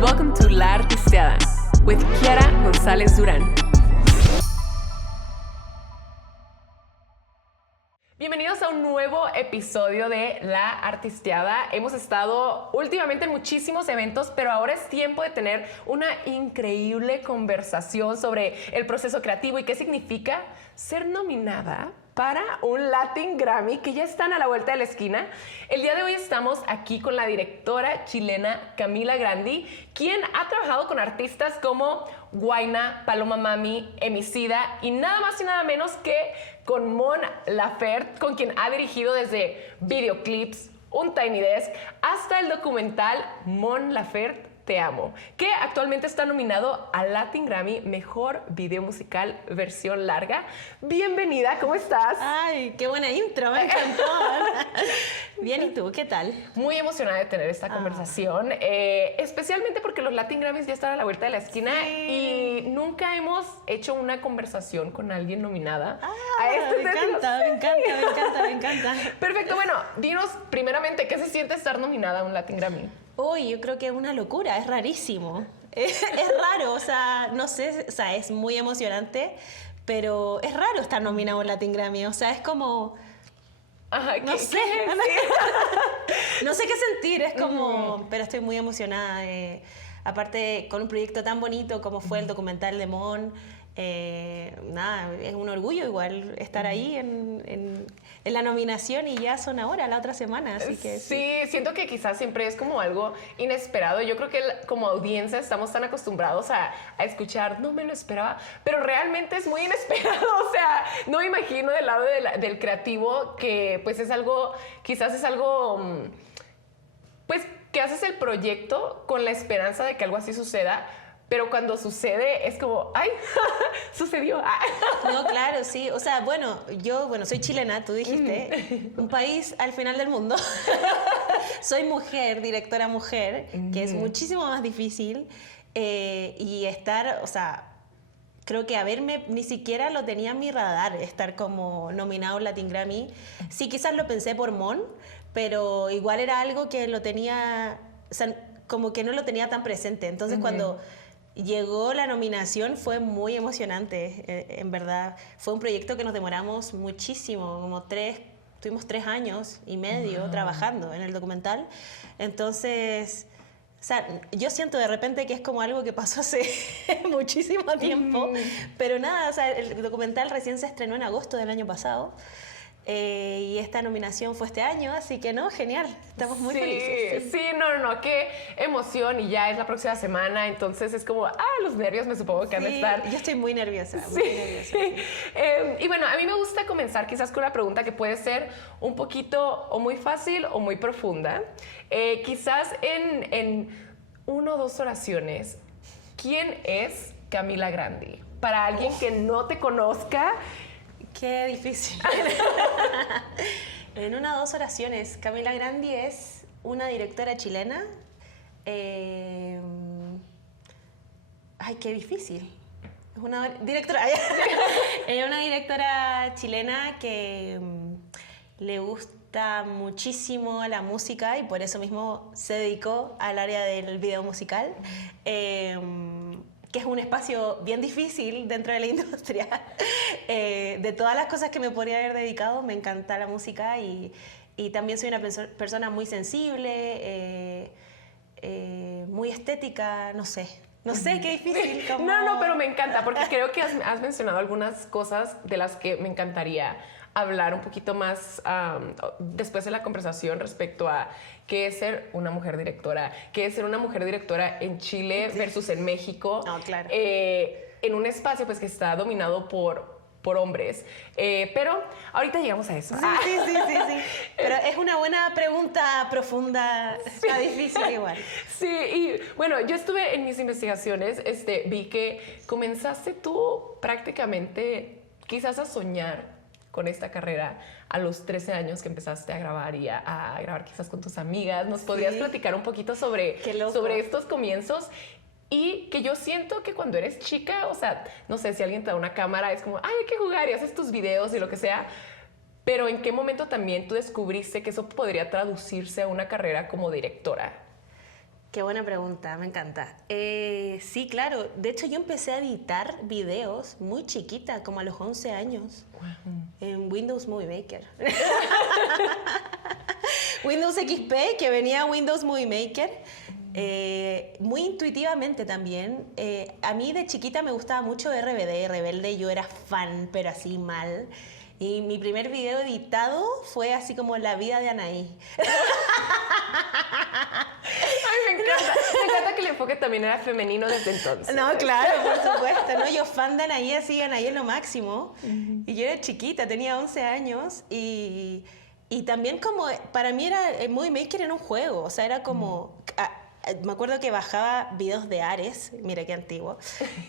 Welcome to La Artisteada with Kiara González Durán. Bienvenidos a un nuevo episodio de La Artisteada. Hemos estado últimamente en muchísimos eventos, pero ahora es tiempo de tener una increíble conversación sobre el proceso creativo y qué significa ser nominada para un Latin Grammy, que ya están a la vuelta de la esquina. El día de hoy estamos aquí con la directora chilena Camila Grandi, quien ha trabajado con artistas como Huayna, Paloma Mami, Emicida y nada más y nada menos que con Mon Laferte, con quien ha dirigido desde videoclips, un Tiny Desk, hasta el documental Mon Laferte Te Amo, que actualmente está nominado al Latin Grammy Mejor Video Musical Versión Larga. Bienvenida, ¿cómo estás? Ay, qué buena intro, me encantó. Bien, ¿y tú? ¿Qué tal? Muy emocionada de tener esta conversación, especialmente porque los Latin Grammys ya están a la vuelta de la esquina y nunca hemos hecho una conversación con alguien nominada. Me encanta. Perfecto, bueno, dinos primeramente, ¿qué se siente estar nominada a un Latin Grammy? Uy, yo creo que es una locura, es rarísimo. Es raro, o sea, no sé, o sea, es muy emocionante, pero es raro estar nominado a un Latin Grammy, o sea, es como... Ajá, no sé, no sé qué sentir, es como... Pero estoy muy emocionada, aparte con un proyecto tan bonito como fue el documental de Mon. Nada, es un orgullo igual estar ahí en la nominación y ya son ahora, la otra semana, así que... Sí, siento que quizás siempre es como algo inesperado. Yo creo que como audiencia estamos tan acostumbrados a escuchar, no me lo esperaba, pero realmente es muy inesperado. O sea, no me imagino del lado del creativo que pues es algo, quizás es algo, pues que haces el proyecto con la esperanza de que algo así suceda. Pero cuando sucede es como, ¡ay! ¡Sucedió! No, claro, sí. O sea, bueno, yo soy chilena, tú dijiste, un país al final del mundo. Soy mujer, directora mujer, que es muchísimo más difícil. Y estar, o sea, creo que haberme, ni siquiera lo tenía en mi radar, estar como nominado en Latin Grammy. Sí, quizás lo pensé por Mon, pero igual era algo que lo tenía, o sea, como que no lo tenía tan presente. Entonces, cuando... llegó la nominación, fue muy emocionante, en verdad. Fue un proyecto que nos demoramos muchísimo, tuvimos 3 años y medio trabajando en el documental. Entonces, o sea, yo siento de repente que es como algo que pasó hace muchísimo tiempo, pero nada, o sea, el documental recién se estrenó en agosto del año pasado. Y esta nominación fue este año, así que no, genial, estamos muy felices. Sí, no, qué emoción, y ya es la próxima semana, entonces es como, los nervios me supongo que han de estar. Yo estoy muy nerviosa, Sí. Y bueno, a mí me gusta comenzar quizás con una pregunta que puede ser un poquito o muy fácil o muy profunda. Quizás en 1 o 2 oraciones, ¿quién es Camila Grandi? Para alguien que no te conozca. Qué difícil. En 1 o 2 oraciones, Camila Grandi es una directora chilena. Ay, qué difícil. Es una directora. Es una directora chilena que le gusta muchísimo la música y por eso mismo se dedicó al área del video musical. Que es un espacio bien difícil dentro de la industria. De todas las cosas que me podría haber dedicado, me encanta la música y también soy una persona muy sensible, muy estética, no sé, qué difícil. Como... No, pero me encanta porque creo que has mencionado algunas cosas de las que me encantaría hablar un poquito más después de la conversación respecto a qué es ser una mujer directora, qué es ser una mujer directora en Chile versus en México. No, claro. En un espacio pues que está dominado por hombres. Pero ahorita llegamos a eso. Sí. Pero es una buena pregunta profunda, está difícil igual. Sí, y bueno, yo estuve en mis investigaciones, vi que comenzaste tú prácticamente quizás a soñar con esta carrera a los 13 años que empezaste a grabar y a grabar quizás con tus amigas. ¿Nos podrías platicar un poquito sobre estos comienzos? Y que yo siento que cuando eres chica, o sea, no sé, si alguien te da una cámara, es como, ay, hay que jugar y haces tus videos y lo que sea. pero ¿en qué momento también tú descubriste que eso podría traducirse a una carrera como directora? Qué buena pregunta, me encanta. Sí, claro. De hecho, yo empecé a editar videos muy chiquita, como a los 11 años, en Windows Movie Maker. Windows XP, que venía Windows Movie Maker. Muy intuitivamente también. A mí de chiquita me gustaba mucho RBD, Rebelde. Yo era fan, pero así mal. Y mi primer video editado fue así como La vida de Anaí. Ay, me encanta que el enfoque también era femenino desde entonces. No, claro, por supuesto, ¿no? Yo fan de Anaí, así, Anaí es lo máximo. Y yo era chiquita, tenía 11 años y también como, para mí era, el Movie Maker era un juego, o sea, era como... Me acuerdo que bajaba videos de Ares, mira qué antiguo,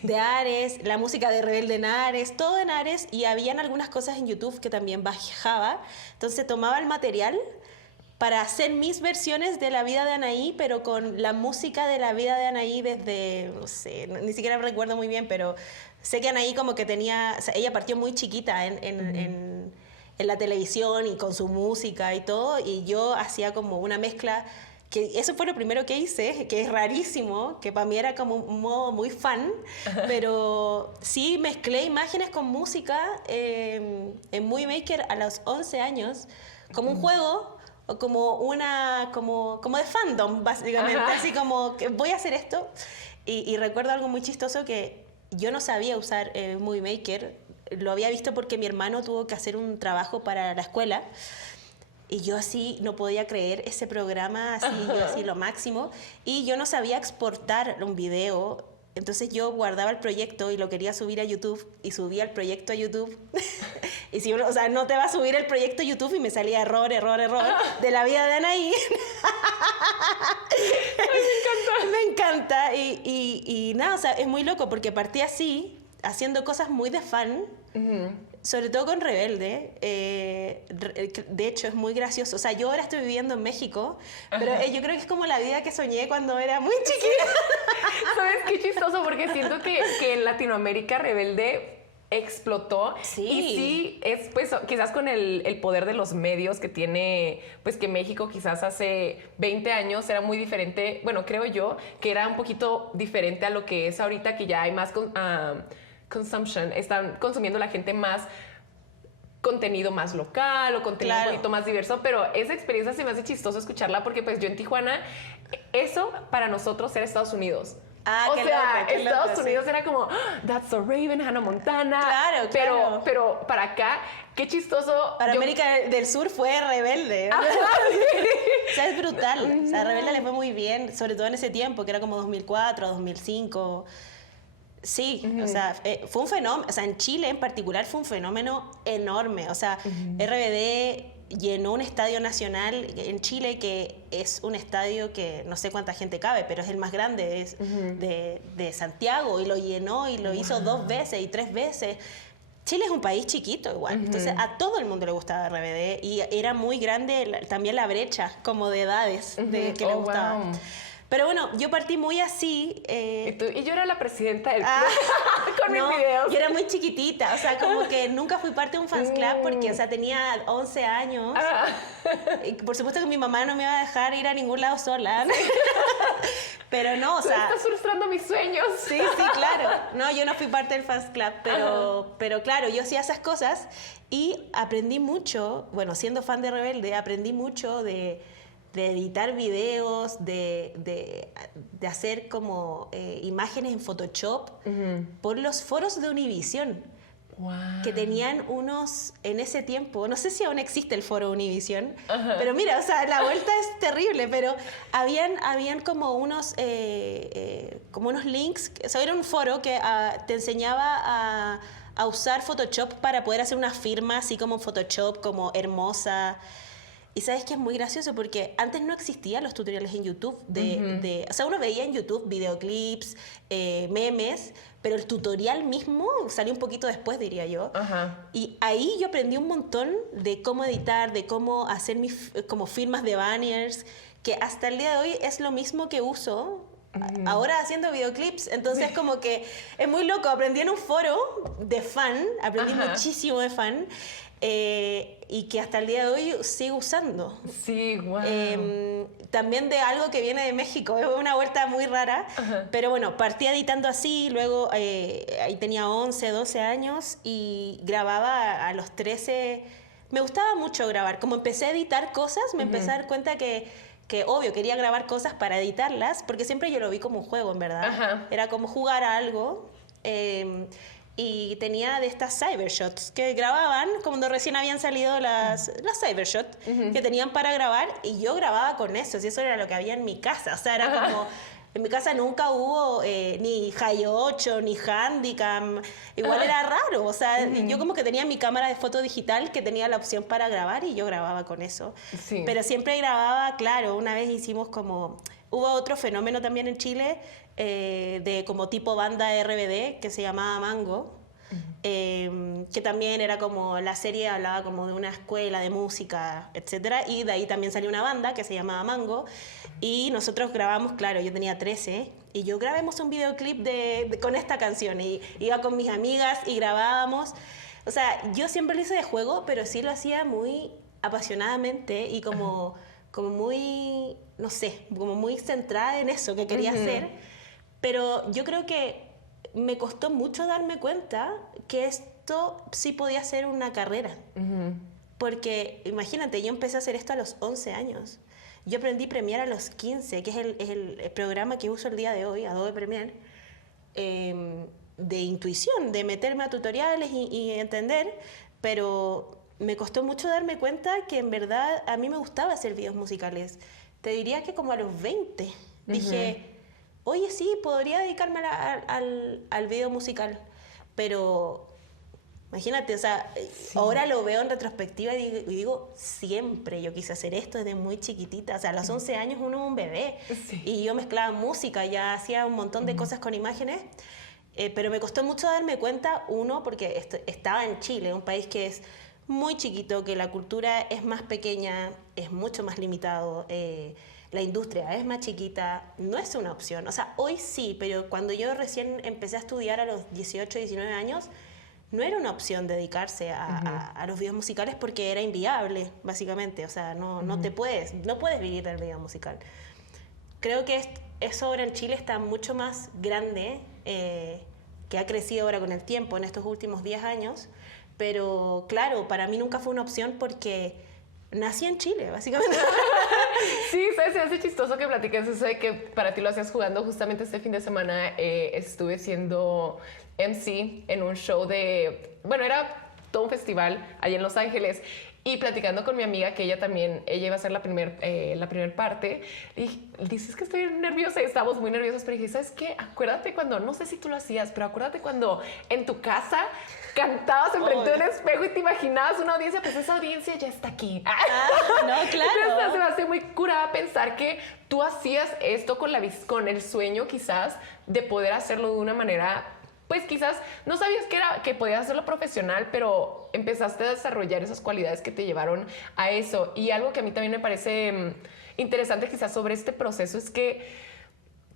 de Ares, la música de Rebelde en Ares, todo en Ares, y habían algunas cosas en YouTube que también bajaba. Entonces tomaba el material para hacer mis versiones de La vida de Anaí, pero con la música de La vida de Anaí desde, no sé, ni siquiera recuerdo muy bien, pero sé que Anaí como que tenía, o sea, ella partió muy chiquita en la televisión y con su música y todo, y yo hacía como una mezcla, que eso fue lo primero que hice, que es rarísimo, que para mí era como un modo muy fan, pero sí mezclé imágenes con música en Movie Maker a los 11 años, como un juego, o como de fandom, básicamente. Ajá. Así como que voy a hacer esto. Y recuerdo algo muy chistoso que yo no sabía usar Movie Maker. Lo había visto porque mi hermano tuvo que hacer un trabajo para la escuela. Y yo así no podía creer ese programa, así, yo así lo máximo. Y yo no sabía exportar un video. Entonces yo guardaba el proyecto y lo quería subir a YouTube y subía el proyecto a YouTube. Y si uno, o sea, no te va a subir el proyecto a YouTube y me salía error de La vida de Anaí. Ay, me encanta. Y nada, o sea, es muy loco porque partí así, haciendo cosas muy de fan. Sobre todo con Rebelde. De hecho, es muy gracioso. O sea, yo ahora estoy viviendo en México, pero yo creo que es como la vida que soñé cuando era muy chiquita. ¿Sabes qué chistoso? Porque siento que en Latinoamérica Rebelde explotó. Sí. Y sí, es pues quizás con el poder de los medios que tiene, pues que México quizás hace 20 años era muy diferente. Bueno, creo yo que era un poquito diferente a lo que es ahorita, que ya hay más consumption, están consumiendo la gente más contenido más local o contenido un poquito más diverso, pero esa experiencia se me hace chistoso escucharla porque pues yo en Tijuana, eso para nosotros era Estados Unidos. O sea, Estados Unidos era como, That's So Raven, Hannah Montana. Claro. Pero para acá, qué chistoso. Para América del Sur fue Rebelde. O sea, es brutal. O sea, a Rebelde le fue muy bien, sobre todo en ese tiempo, que era como 2004, 2005. Sí, o sea, fue un fenómeno, o sea, en Chile en particular fue un fenómeno enorme, o sea, RBD llenó un estadio nacional en Chile que es un estadio que no sé cuánta gente cabe, pero es el más grande de Santiago y lo llenó y lo hizo 2 veces y 3 veces. Chile es un país chiquito igual, entonces a todo el mundo le gustaba RBD y era muy grande también la brecha como de edades de que le gustaba. Wow. Pero bueno, yo partí muy así. Y yo era la presidenta del club con mis videos. Yo era muy chiquitita, o sea, como que nunca fui parte de un fans club porque, o sea, tenía 11 años. Y por supuesto que mi mamá no me iba a dejar ir a ningún lado sola. Pero no, o sea... Estás frustrando mis sueños. Sí, claro. No, yo no fui parte del fans club, pero claro, yo hacía esas cosas y aprendí mucho, bueno, siendo fan de Rebelde, aprendí mucho de editar videos, de hacer como imágenes en Photoshop por los foros de Univision. Wow. Que tenían unos, en ese tiempo, no sé si aún existe el foro Univision, pero mira, o sea, la vuelta es terrible, pero habían como unos links, o sea, era un foro que te enseñaba a usar Photoshop para poder hacer una firma así como Photoshop, como hermosa. Y sabes que es muy gracioso porque antes no existían los tutoriales en YouTube. O sea, uno veía en YouTube videoclips, memes, pero el tutorial mismo salió un poquito después, diría yo. Y ahí yo aprendí un montón de cómo editar, de cómo hacer mis como firmas de banners, que hasta el día de hoy es lo mismo que uso ahora haciendo videoclips, entonces como que es muy loco. Aprendí en un foro de fan, aprendí muchísimo de fan, y que hasta el día de hoy sigo usando. Sí, wow. También de algo que viene de México, es una vuelta muy rara, pero bueno, partí editando así, luego ahí tenía 11, 12 años y grababa a los 13. Me gustaba mucho grabar, como empecé a editar cosas, me empecé a dar cuenta que obvio, quería grabar cosas para editarlas, porque siempre yo lo vi como un juego, en verdad. Era como jugar a algo. Y tenía de estas Cybershots que grababan cuando recién habían salido las Cybershots que tenían para grabar, y yo grababa con eso, y eso era lo que había en mi casa. O sea, era como... En mi casa nunca hubo ni Hi 8, ni Handycam. Igual era raro. O sea, yo como que tenía mi cámara de foto digital que tenía la opción para grabar y yo grababa con eso. Sí. Pero siempre grababa, claro, una vez hicimos como... Hubo otro fenómeno también en Chile de como tipo banda RBD que se llamaba Mango. Que también era como, la serie hablaba como de una escuela de música, etcétera, y de ahí también salió una banda que se llamaba Mango, y nosotros grabamos, claro, yo tenía 13, y yo grabamos un videoclip con esta canción, y iba con mis amigas y grabábamos. O sea, yo siempre lo hice de juego, pero sí lo hacía muy apasionadamente y como muy, no sé, como muy centrada en eso que quería hacer, pero yo creo que me costó mucho darme cuenta que esto sí podía ser una carrera. Porque imagínate, yo empecé a hacer esto a los 11 años. Yo aprendí Premiere a los 15, que es el programa que uso el día de hoy, Adobe Premiere, de intuición, de meterme a tutoriales y entender, pero me costó mucho darme cuenta que en verdad a mí me gustaba hacer videos musicales. Te diría que como a los 20 dije... Oye, sí, podría dedicarme al video musical, pero imagínate, o sea, ahora lo veo en retrospectiva y digo, siempre yo quise hacer esto desde muy chiquitita. O sea, a los 11 años uno es un bebé y yo mezclaba música, ya hacía un montón de cosas con imágenes, pero me costó mucho darme cuenta, uno, porque estaba en Chile, un país que es muy chiquito, que la cultura es más pequeña, es mucho más limitado, la industria es más chiquita, no es una opción. O sea, hoy sí, pero cuando yo recién empecé a estudiar a los 18, 19 años, no era una opción dedicarse a los videos musicales porque era inviable, básicamente. O sea, no puedes vivir del video musical. Creo que eso ahora en Chile está mucho más grande, que ha crecido ahora con el tiempo, en estos últimos 10 años. Pero claro, para mí nunca fue una opción porque nací en Chile, básicamente. Sí, ¿sabes? Se hace chistoso que platiques eso de que para ti lo hacías jugando. Justamente este fin de semana estuve siendo MC en un show bueno, era todo un festival allá en Los Ángeles, y platicando con mi amiga, que ella iba a hacer la primer parte, y dices que estoy nerviosa, y estábamos muy nerviosos, pero dije, ¿sabes qué? Acuérdate cuando, no sé si tú lo hacías, pero acuérdate cuando en tu casa cantabas enfrente de un espejo y te imaginabas una audiencia, pues esa audiencia ya está aquí. No, claro. Entonces se me hace muy curada pensar que tú hacías esto con el sueño quizás de poder hacerlo de una manera, pues quizás no sabías que podías hacerlo profesional, pero empezaste a desarrollar esas cualidades que te llevaron a eso. Y algo que a mí también me parece interesante quizás sobre este proceso es que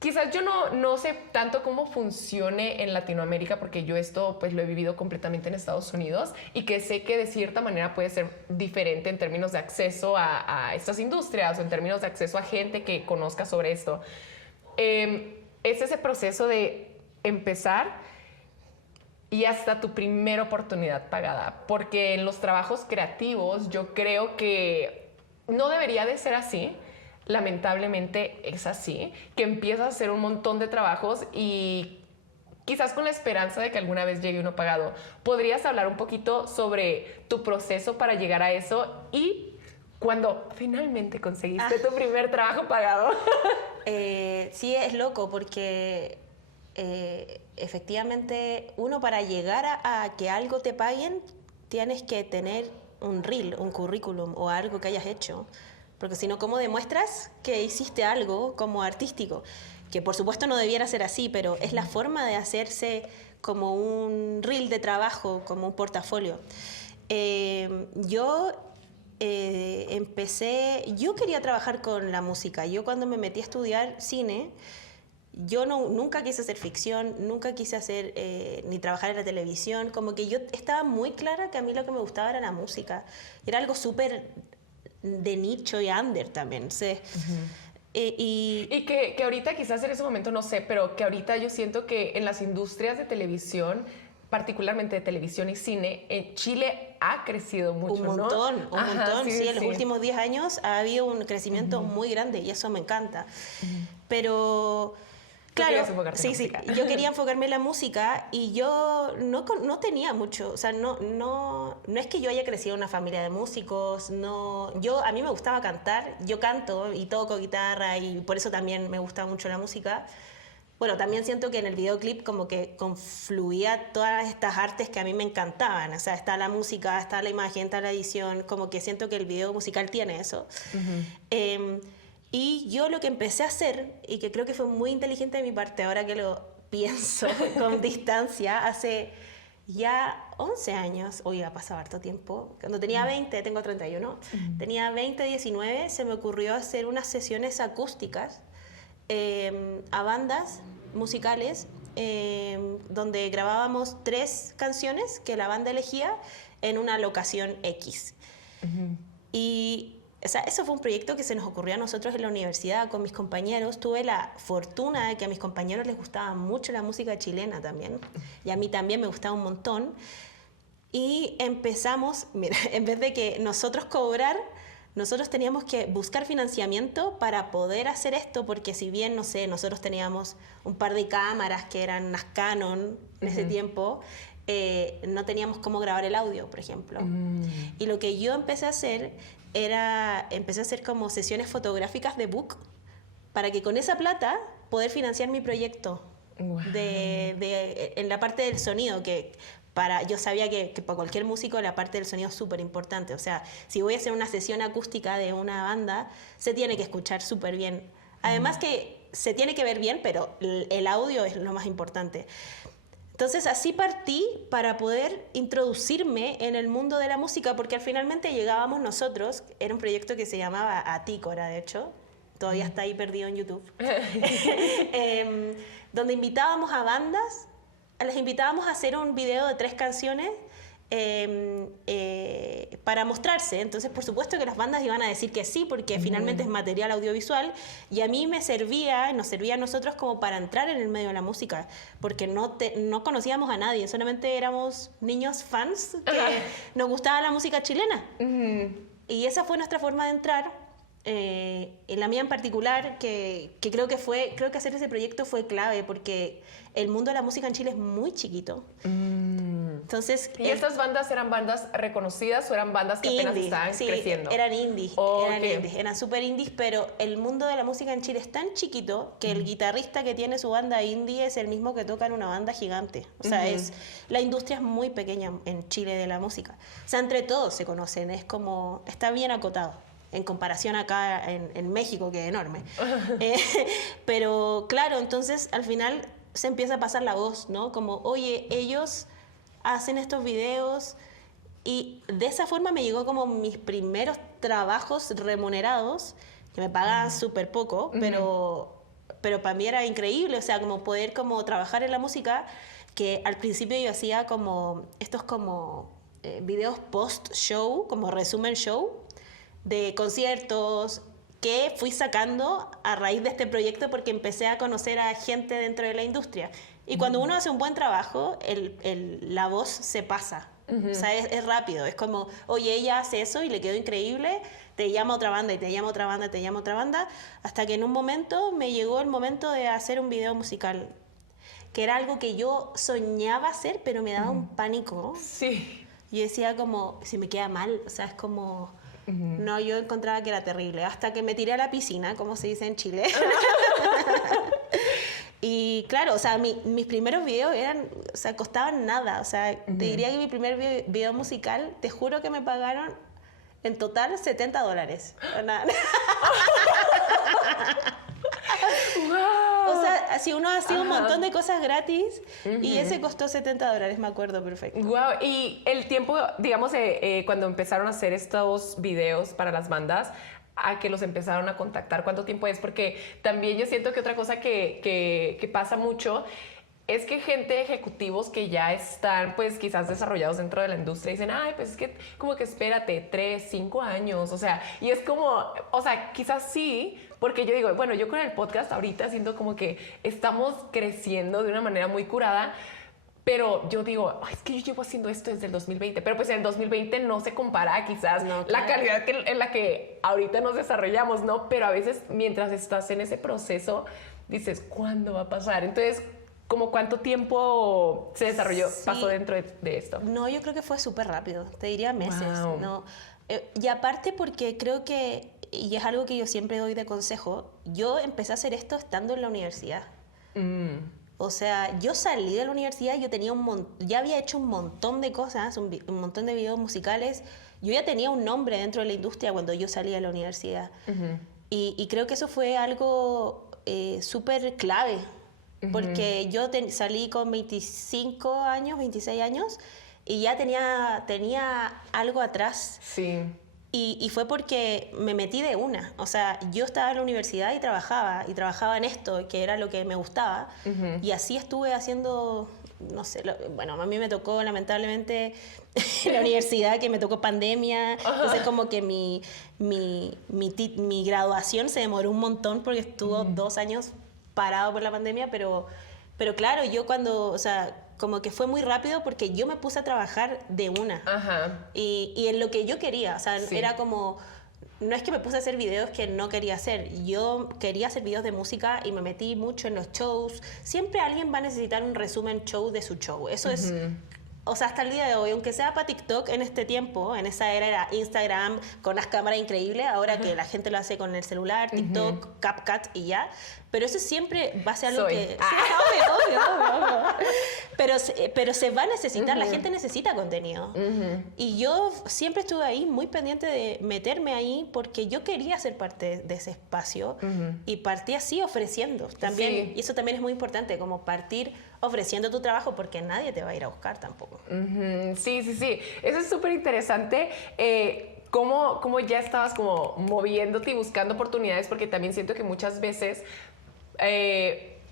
quizás yo no sé tanto cómo funcione en Latinoamérica, porque yo esto pues lo he vivido completamente en Estados Unidos, y que sé que de cierta manera puede ser diferente en términos de acceso a estas industrias, o en términos de acceso a gente que conozca sobre esto. Es ese proceso de empezar y hasta tu primera oportunidad pagada, porque en los trabajos creativos yo creo que no debería de ser así. Lamentablemente es así, que empiezas a hacer un montón de trabajos y quizás con la esperanza de que alguna vez llegue uno pagado. ¿Podrías hablar un poquito sobre tu proceso para llegar a eso y cuando finalmente conseguiste tu primer trabajo pagado? Sí, es loco porque efectivamente uno, para llegar a que algo te paguen, tienes que tener un reel, un currículum o algo que hayas hecho. Porque si no, ¿cómo demuestras que hiciste algo como artístico? Que por supuesto no debiera ser así, pero es la forma de hacerse como un reel de trabajo, como un portafolio. Yo quería trabajar con la música. Yo cuando me metí a estudiar cine, yo nunca quise hacer ficción, nunca quise hacer ni trabajar en la televisión, como que yo estaba muy clara que a mí lo que me gustaba era la música. Era algo súper de nicho y under también. ¿Sí? Y que ahorita quizás en ese momento no sé, pero que ahorita yo siento que en las industrias de televisión, particularmente de televisión y cine, en Chile ha crecido mucho, un montón, ¿no? un montón. Sí, en los últimos 10 años ha habido un crecimiento muy grande y eso me encanta. Pero... Claro, sí, yo quería enfocarme en la música y yo no tenía mucho, o sea, no es que yo haya crecido en una familia de músicos, a mí me gustaba cantar, yo canto y toco guitarra y por eso también me gusta mucho la música. Bueno, también siento que en el videoclip como que confluía todas estas artes que a mí me encantaban, o sea, está la música, está la imagen, está la edición, como que siento que el video musical tiene eso. Y yo lo que empecé a hacer, y que creo que fue muy inteligente de mi parte, ahora que lo pienso con distancia, hace ya 11 años, hoy ha pasado harto tiempo, cuando tenía 20, tengo 31, tenía 20, 19, se me ocurrió hacer unas sesiones acústicas a bandas musicales, donde grabábamos 3 canciones que la banda elegía en una locación X. Y... O sea, eso fue un proyecto que se nos ocurrió a nosotros en la universidad con mis compañeros. Tuve la fortuna de que a mis compañeros les gustaba mucho la música chilena también. Y a mí también me gustaba un montón. Y empezamos, mira, en vez de que nosotros cobrar, nosotros teníamos que buscar financiamiento para poder hacer esto, porque si bien, no sé, nosotros teníamos un par de cámaras que eran unas Canon en ese tiempo, no teníamos cómo grabar el audio, por ejemplo. Y lo que yo empecé a hacer como sesiones fotográficas de book para que con esa plata poder financiar mi proyecto. Wow. En la parte del sonido, yo sabía que para cualquier músico la parte del sonido es súper importante. O sea, si voy a hacer una sesión acústica de una banda, se tiene que escuchar súper bien. Además que se tiene que ver bien, pero el audio es lo más importante. Entonces así partí para poder introducirme en el mundo de la música, porque al finalmente llegábamos nosotros, era un proyecto que se llamaba Atícora, de hecho, todavía está ahí perdido en YouTube, donde invitábamos a bandas, les invitábamos a hacer un video de 3 canciones para mostrarse. Entonces, por supuesto que las bandas iban a decir que sí, porque finalmente es material audiovisual, y a mí nos servía a nosotros como para entrar en el medio de la música, porque no conocíamos a nadie, solamente éramos niños fans que nos gustaba la música chilena. Y esa fue nuestra forma de entrar. En la mía en particular, que creo que hacer ese proyecto fue clave, porque el mundo de la música en Chile es muy chiquito. Entonces, ¿y estas bandas eran bandas reconocidas o eran bandas que apenas estaban creciendo? Eran indie, eran súper indies, pero el mundo de la música en Chile es tan chiquito que el guitarrista que tiene su banda indie es el mismo que toca en una banda gigante. O sea, la industria es muy pequeña en Chile de la música. O sea, entre todos se conocen, está bien acotado en comparación acá en México, que es enorme. Pero claro, entonces al final se empieza a pasar la voz, ¿no? Como, oye, ellos hacen estos videos, y de esa forma me llegó como mis primeros trabajos remunerados, que me pagaban súper poco, pero para mí era increíble, o sea, como poder como trabajar en la música, que al principio yo hacía como estos videos post-show, como resumen show, de conciertos que fui sacando a raíz de este proyecto, porque empecé a conocer a gente dentro de la industria. Y cuando uno hace un buen trabajo, la voz se pasa. O sea, es rápido. Es como, oye, ella hace eso y le quedó increíble, te llama otra banda y te llama otra banda, te llama otra banda, hasta que en un momento me llegó el momento de hacer un video musical, que era algo que yo soñaba hacer, pero me daba un pánico. Sí. Yo decía como, si me queda mal, o sea, es como... No, yo encontraba que era terrible, hasta que me tiré a la piscina, como se dice en Chile. Y claro, o sea, mis primeros videos costaban nada. O sea, te diría que mi primer video musical, te juro que me pagaron en total $70. O sea, si uno hacía un montón de cosas gratis, y ese costó $70, me acuerdo perfecto. Wow, y el tiempo, digamos, cuando empezaron a hacer estos videos para las bandas, a que los empezaron a contactar? ¿Cuánto tiempo es? Porque también yo siento que otra cosa que pasa mucho es que gente, ejecutivos que ya están pues quizás desarrollados dentro de la industria dicen, ay, pues es que como que espérate 3, 5 años, o sea, y es como, o sea, quizás sí, porque yo digo, bueno, yo con el podcast ahorita siento como que estamos creciendo de una manera muy curada, pero yo digo, "Ay, es que yo llevo haciendo esto desde el 2020", pero pues en el 2020 no se compara quizás No, la claro. calidad en la que ahorita nos desarrollamos, ¿no? Pero a veces mientras estás en ese proceso, dices, ¿cuándo va a pasar? Entonces, ¿como cuánto tiempo se desarrolló, Sí. pasó dentro de esto? No, yo creo que fue súper rápido, te diría meses. Wow. No. Y aparte porque creo que, y es algo que yo siempre doy de consejo, yo empecé a hacer esto estando en la universidad. O sea, yo salí de la universidad, yo tenía ya había hecho un montón de cosas, un montón de videos musicales. Yo ya tenía un nombre dentro de la industria cuando yo salí de la universidad. Y creo que eso fue algo súper clave, porque yo salí con 25 años, 26 años, y ya tenía algo atrás. Sí. Y fue porque me metí de una. O sea, yo estaba en la universidad y trabajaba en esto, que era lo que me gustaba. Y así estuve haciendo, no sé, bueno, a mí me tocó lamentablemente en la universidad, que me tocó pandemia. Entonces como que mi graduación se demoró un montón porque estuvo 2 años parado por la pandemia, pero claro, yo o sea, como que fue muy rápido porque yo me puse a trabajar de una. Ajá. Y en lo que yo quería, o sea, Sí. era como, no es que me puse a hacer videos que no quería hacer, yo quería hacer videos de música y me metí mucho en los shows. Siempre alguien va a necesitar un resumen show de su show, eso es... O sea, hasta el día de hoy, aunque sea para TikTok en este tiempo, en esa era Instagram con las cámaras increíbles, ahora que la gente lo hace con el celular, TikTok, CapCut y ya. Pero eso siempre va a ser algo Soy. que... Sí, obvio. Pero se va a necesitar, la gente necesita contenido. Y yo siempre estuve ahí muy pendiente de meterme ahí porque yo quería ser parte de ese espacio y partí así ofreciendo también. Sí. Y eso también es muy importante, como partir ofreciendo tu trabajo porque nadie te va a ir a buscar tampoco. Sí. Eso es súper interesante. ¿Cómo ya estabas como moviéndote y buscando oportunidades? Porque también siento que muchas veces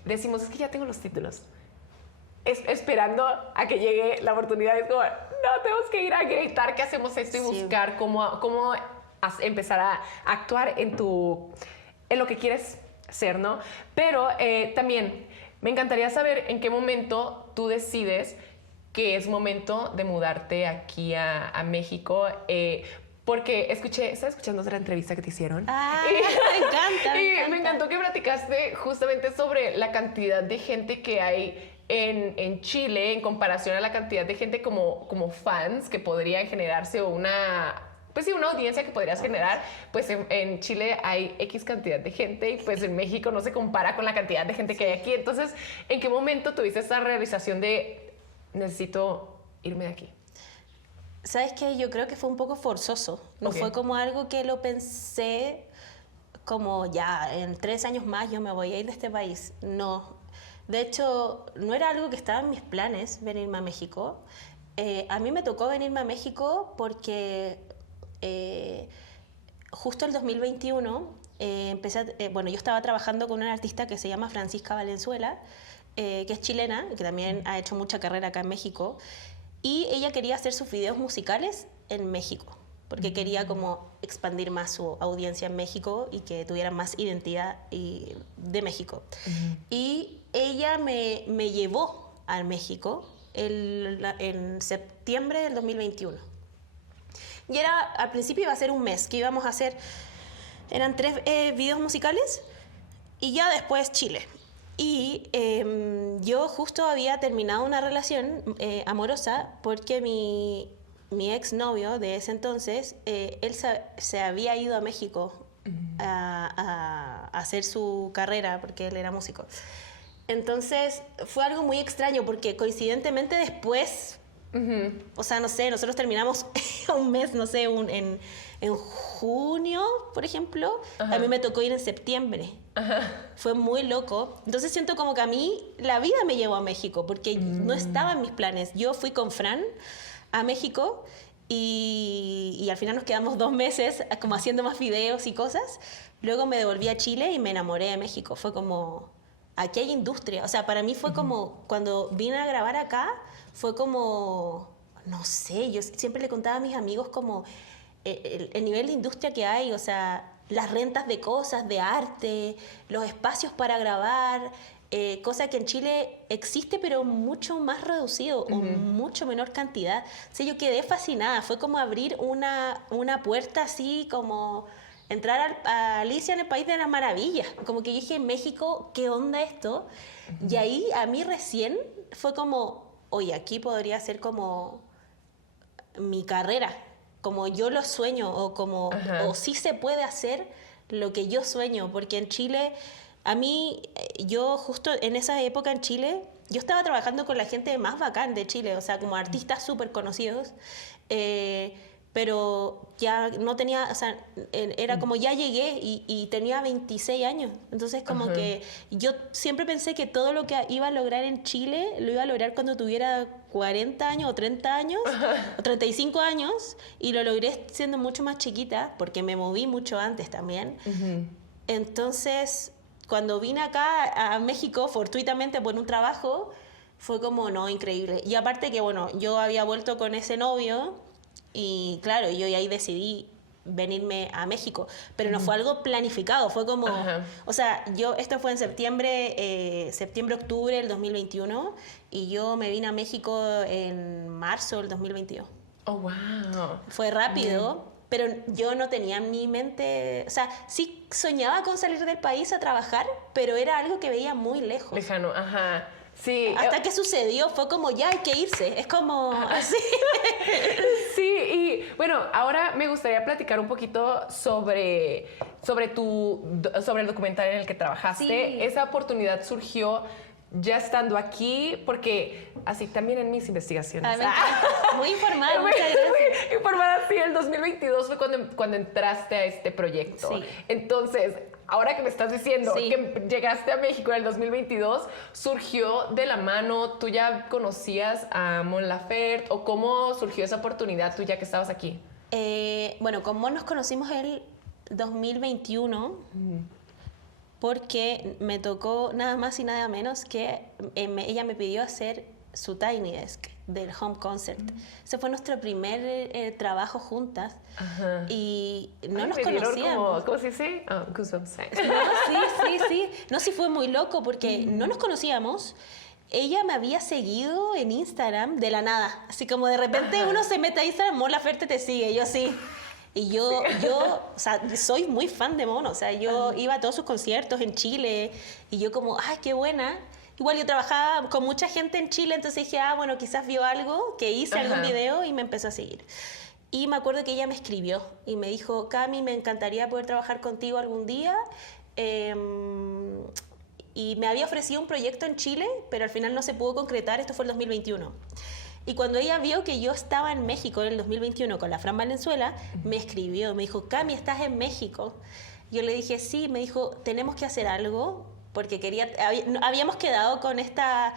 decimos, es que ya tengo los títulos. Esperando a que llegue la oportunidad. Es como, no, tenemos que ir a gritar que hacemos esto y Sí. buscar cómo empezar a actuar en lo que quieres ser, ¿no? Pero también me encantaría saber en qué momento tú decides que es momento de mudarte aquí a México. Porque estaba escuchando otra entrevista que te hicieron. Ah, me encanta. Y me encantó que platicaste justamente sobre la cantidad de gente que hay en Chile en comparación a la cantidad de gente como fans que podrían generarse o una audiencia que podrías generar. Pues en Chile hay X cantidad de gente y pues en México no se compara con la cantidad de gente que hay aquí. Entonces, ¿en qué momento tuviste esa realización de necesito irme de aquí? ¿Sabes qué? Yo creo que fue un poco forzoso. No Ok. fue como algo que lo pensé como ya, en 3 años más yo me voy a ir de este país. No. De hecho, no era algo que estaba en mis planes venirme a México. A mí me tocó venirme a México porque justo el 2021 bueno, yo estaba trabajando con una artista que se llama Francisca Valenzuela, que es chilena, que también ha hecho mucha carrera acá en México. Y ella quería hacer sus videos musicales en México, porque quería como expandir más su audiencia en México y que tuvieran más identidad de México. Y ella me llevó a México en septiembre del 2021. Y al principio iba a ser un mes, que íbamos a hacer, eran 3 videos musicales y ya después Chile. Y yo justo había terminado una relación amorosa porque mi exnovio de ese entonces, él se había ido a México a hacer su carrera porque él era músico. Entonces fue algo muy extraño porque coincidentemente después, o sea, no sé, nosotros terminamos un mes, no sé, en junio, por ejemplo. A mí me tocó ir en septiembre. Fue muy loco. Entonces siento como que a mí la vida me llevó a México porque no estaba en mis planes. Yo fui con Fran a México y y al final nos quedamos 2 meses como haciendo más videos y cosas. Luego me devolví a Chile y me enamoré de México. Fue como, aquí hay industria. O sea, para mí fue como, cuando vine a grabar acá, fue como, no sé, yo siempre le contaba a mis amigos como el nivel de industria que hay, o sea, las rentas de cosas, de arte, los espacios para grabar, cosa que en Chile existe pero mucho más reducido o mucho menor cantidad. O sea, yo quedé fascinada, fue como abrir una puerta así como entrar a Alicia en el País de las Maravillas. Como que yo dije, en México, ¿qué onda esto? Y ahí a mí recién fue como, oye, aquí podría ser como mi carrera, como yo lo sueño o como o sí se puede hacer lo que yo sueño, porque en Chile a mí, yo justo en esa época en Chile, yo estaba trabajando con la gente más bacán de Chile, o sea, como artistas súper conocidos, pero ya no tenía, o sea, era como ya llegué y tenía 26 años, entonces como que yo siempre pensé que todo lo que iba a lograr en Chile lo iba a lograr cuando tuviera 40 años o 30 años o 35 años, y lo logré siendo mucho más chiquita porque me moví mucho antes también. Entonces, cuando vine acá a México fortuitamente por un trabajo, fue como, no, increíble. Y aparte que, bueno, yo había vuelto con ese novio y claro, yo ahí decidí venirme a México, pero no fue algo planificado, fue como, o sea, esto fue en septiembre, octubre del 2021, y yo me vine a México en marzo del 2022. Oh, wow. Fue rápido, pero yo no tenía en mi mente, o sea, sí soñaba con salir del país a trabajar, pero era algo que veía muy lejos. Lejano, sí. Hasta que sucedió, fue como, ya hay que irse, es como así. Sí, y bueno, ahora me gustaría platicar un poquito sobre el documental en el que trabajaste. Sí. Esa oportunidad surgió ya estando aquí, porque así también en mis investigaciones. Me encanta. Muy informada, muchas gracias. Muy informada, sí, el 2022 fue cuando entraste a este proyecto. Sí. Entonces, ahora que me estás diciendo Sí. que llegaste a México en el 2022, ¿surgió de la mano? ¿Tú ya conocías a Mon Laferte? ¿O cómo surgió esa oportunidad tú ya que estabas aquí? Bueno, con Mon nos conocimos el 2021 porque me tocó nada más y nada menos que ella me pidió hacer su Tiny Desk del Home Concert. Ese fue nuestro primer trabajo juntas. Y no nos conocíamos. ¿Cómo se dice? Goosebumps. No, sí. No, sí fue muy loco porque no nos conocíamos. Ella me había seguido en Instagram de la nada. Así como de repente uno se mete a Instagram, Mon Laferte te sigue, yo sí. Y yo, o sea, soy muy fan de Mon, o sea, yo iba a todos sus conciertos en Chile y yo como, ¡ay, qué buena! Igual yo trabajaba con mucha gente en Chile, entonces dije, bueno, quizás vio algo, que hice algún video y me empezó a seguir. Y me acuerdo que ella me escribió y me dijo, Cami, me encantaría poder trabajar contigo algún día. Y me había ofrecido un proyecto en Chile, pero al final no se pudo concretar, esto fue el 2021. Y cuando ella vio que yo estaba en México en el 2021 con la Fran Valenzuela, me escribió, me dijo, Cami, ¿estás en México? Yo le dije, sí, me dijo, tenemos que hacer algo, porque habíamos quedado con esta,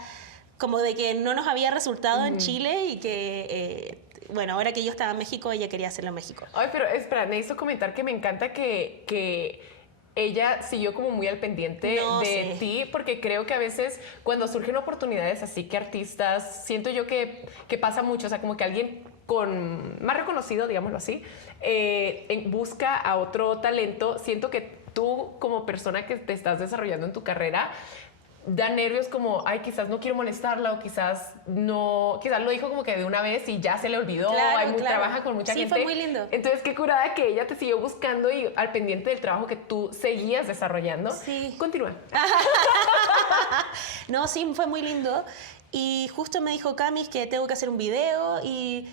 como de que no nos había resultado en Chile y que, bueno, ahora que yo estaba en México, ella quería hacerlo en México. Ay, pero espera, necesito comentar que me encanta que ella siguió como muy al pendiente de ti, porque creo que a veces cuando surgen oportunidades así que artistas, siento yo que pasa mucho, o sea, como que alguien con más reconocido, digámoslo así, busca a otro talento. Siento que tú como persona que te estás desarrollando en tu carrera, da nervios como, ay, quizás no quiero molestarla o quizás no, quizás lo dijo como que de una vez y ya se le olvidó, trabaja con mucha gente. Sí, fue muy lindo. Entonces, qué curada que ella te siguió buscando y al pendiente del trabajo que tú seguías desarrollando. Sí. Continúa. No, sí, fue muy lindo. Y justo me dijo, Cami, que tengo que hacer un video y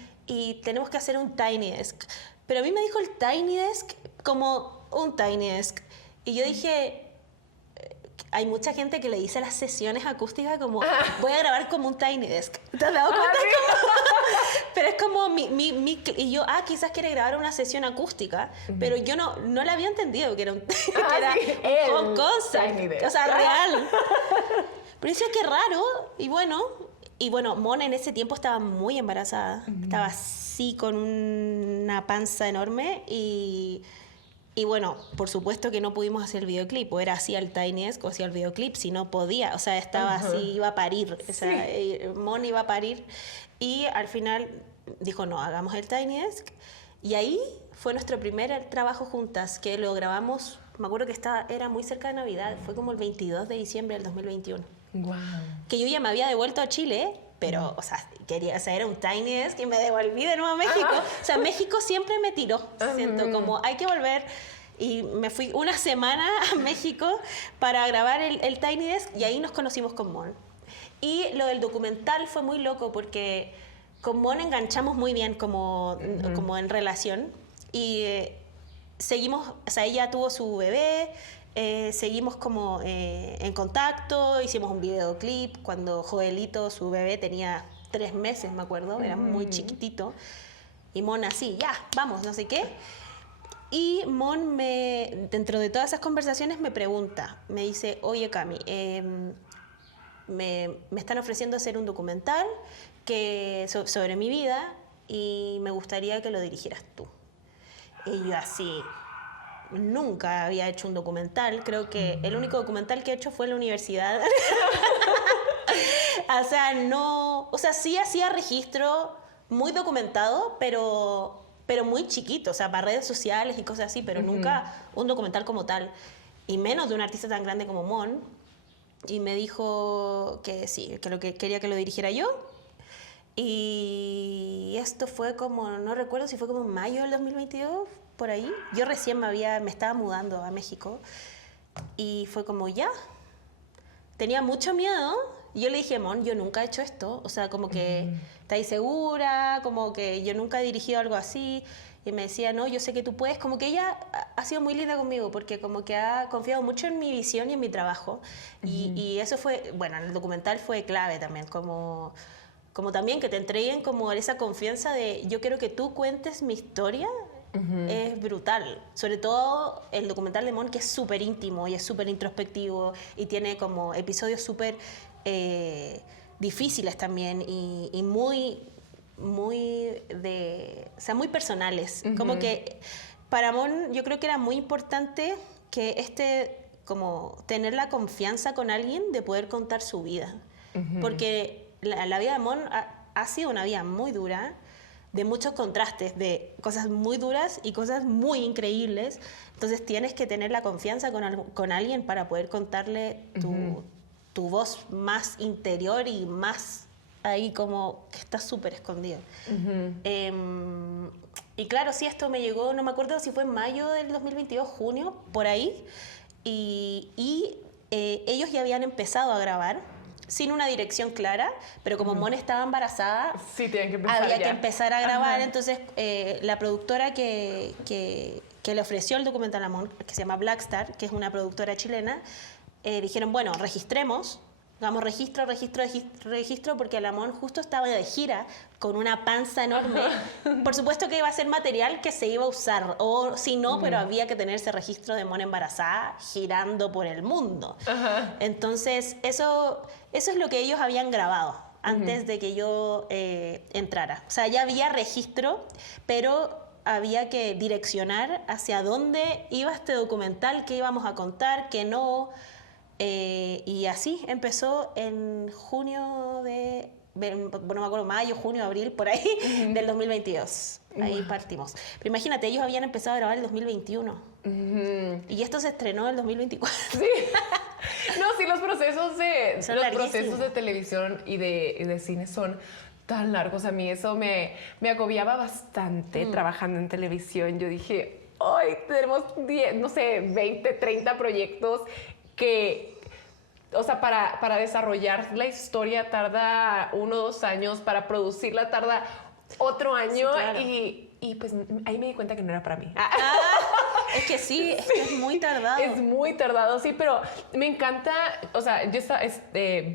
tenemos que hacer un Tiny Desk. Pero a mí me dijo el Tiny Desk como un Tiny Desk. Y yo dije, hay mucha gente que le dice a las sesiones acústicas como, voy a grabar como un Tiny Desk. ¿Te has dado cuenta? Pero es como y yo, quizás quiere grabar una sesión acústica, pero yo no la había entendido que era un home concert, o sea, real. Pero decía, qué raro. Y bueno, Mon en ese tiempo estaba muy embarazada. Estaba así con un una panza enorme y bueno, por supuesto que no pudimos hacer el videoclip, o era así el Tiny Desk o hacía el videoclip, si no podía, o sea, estaba así, iba a parir, o sea, Mon iba a parir, y al final dijo, no, hagamos el Tiny Desk, y ahí fue nuestro primer trabajo juntas, que lo grabamos, me acuerdo que era muy cerca de Navidad, fue como el 22 de diciembre del 2021. Wow. Que yo ya me había devuelto a Chile, pero, o sea, era un Tiny Desk y me devolví de nuevo a México. O sea, México siempre me tiró. Siento como, hay que volver. Y me fui una semana a México para grabar el Tiny Desk y ahí nos conocimos con Mon. Y lo del documental fue muy loco porque con Mon enganchamos muy bien como en relación. Y seguimos, o sea, ella tuvo su bebé, seguimos como en contacto, hicimos un videoclip cuando Joelito, su bebé, tenía 3 meses, me acuerdo, era muy chiquitito. Y Mon así, ya, vamos, no sé qué. Y Mon, dentro de todas esas conversaciones, me pregunta, me dice, oye Cami, me están ofreciendo hacer un documental sobre mi vida y me gustaría que lo dirigieras tú. Y yo así, nunca había hecho un documental, creo que el único documental que he hecho fue en la universidad. O sea, no, o sea, sí hacía registro muy documentado, pero muy chiquito, o sea, para redes sociales y cosas así, pero nunca un documental como tal, y menos de un artista tan grande como Mon. Y me dijo que sí, que quería que lo dirigiera yo. Y esto fue como, no recuerdo si fue como en mayo del 2022, por ahí. Yo recién me estaba mudando a México y fue como ya. Tenía mucho miedo. Y yo le dije, Mon, yo nunca he hecho esto. O sea, como que, ¿estáis segura? Como que yo nunca he dirigido algo así. Y me decía, no, yo sé que tú puedes. Como que ella ha sido muy linda conmigo porque como que ha confiado mucho en mi visión y en mi trabajo. Y eso fue, bueno, en el documental fue clave también. Como también que te entreguen como esa confianza de yo quiero que tú cuentes mi historia. Es brutal, sobre todo el documental de Mon, que es súper íntimo y es súper introspectivo y tiene como episodios súper difíciles también y muy o sea, muy personales. Como que para Mon yo creo que era muy importante que como tener la confianza con alguien de poder contar su vida, porque la vida de Mon ha sido una vida muy dura, de muchos contrastes, de cosas muy duras y cosas muy increíbles. Entonces tienes que tener la confianza con alguien para poder contarle tu voz más interior y más ahí como que está súper escondido. Y claro, sí, esto me llegó, no me acuerdo si fue en mayo del 2022, junio, por ahí. Y ellos ya habían empezado a grabar sin una dirección clara, pero como Mon estaba embarazada, sí, había que empezar a grabar. Entonces la productora que le ofreció el documental a Mon, que se llama Blackstar, que es una productora chilena, dijeron, bueno, registremos, hagamos registro, porque la Mon justo estaba de gira con una panza enorme. Por supuesto que iba a ser material que se iba a usar, o si no, pero había que tener ese registro de Mon embarazada girando por el mundo. Entonces, eso es lo que ellos habían grabado antes de que yo entrara. O sea, ya había registro, pero había que direccionar hacia dónde iba este documental, qué íbamos a contar, qué no. Y así empezó en junio bueno, me acuerdo, mayo, junio, abril, por ahí, del 2022. Ahí partimos. Pero imagínate, ellos habían empezado a grabar el 2021. Y esto se estrenó en el 2024. Sí. No, sí, los procesos de televisión y de cine son tan largos. A mí eso me agobiaba bastante trabajando en televisión. Yo dije, hoy tenemos 10, no sé, 20, 30 proyectos que... O sea, para desarrollar la historia tarda 1 o 2 años, para producirla tarda otro año. Sí, claro. Y pues ahí me di cuenta que no era para mí. Es que sí, es muy tardado. Es muy tardado, sí, pero me encanta. O sea, yo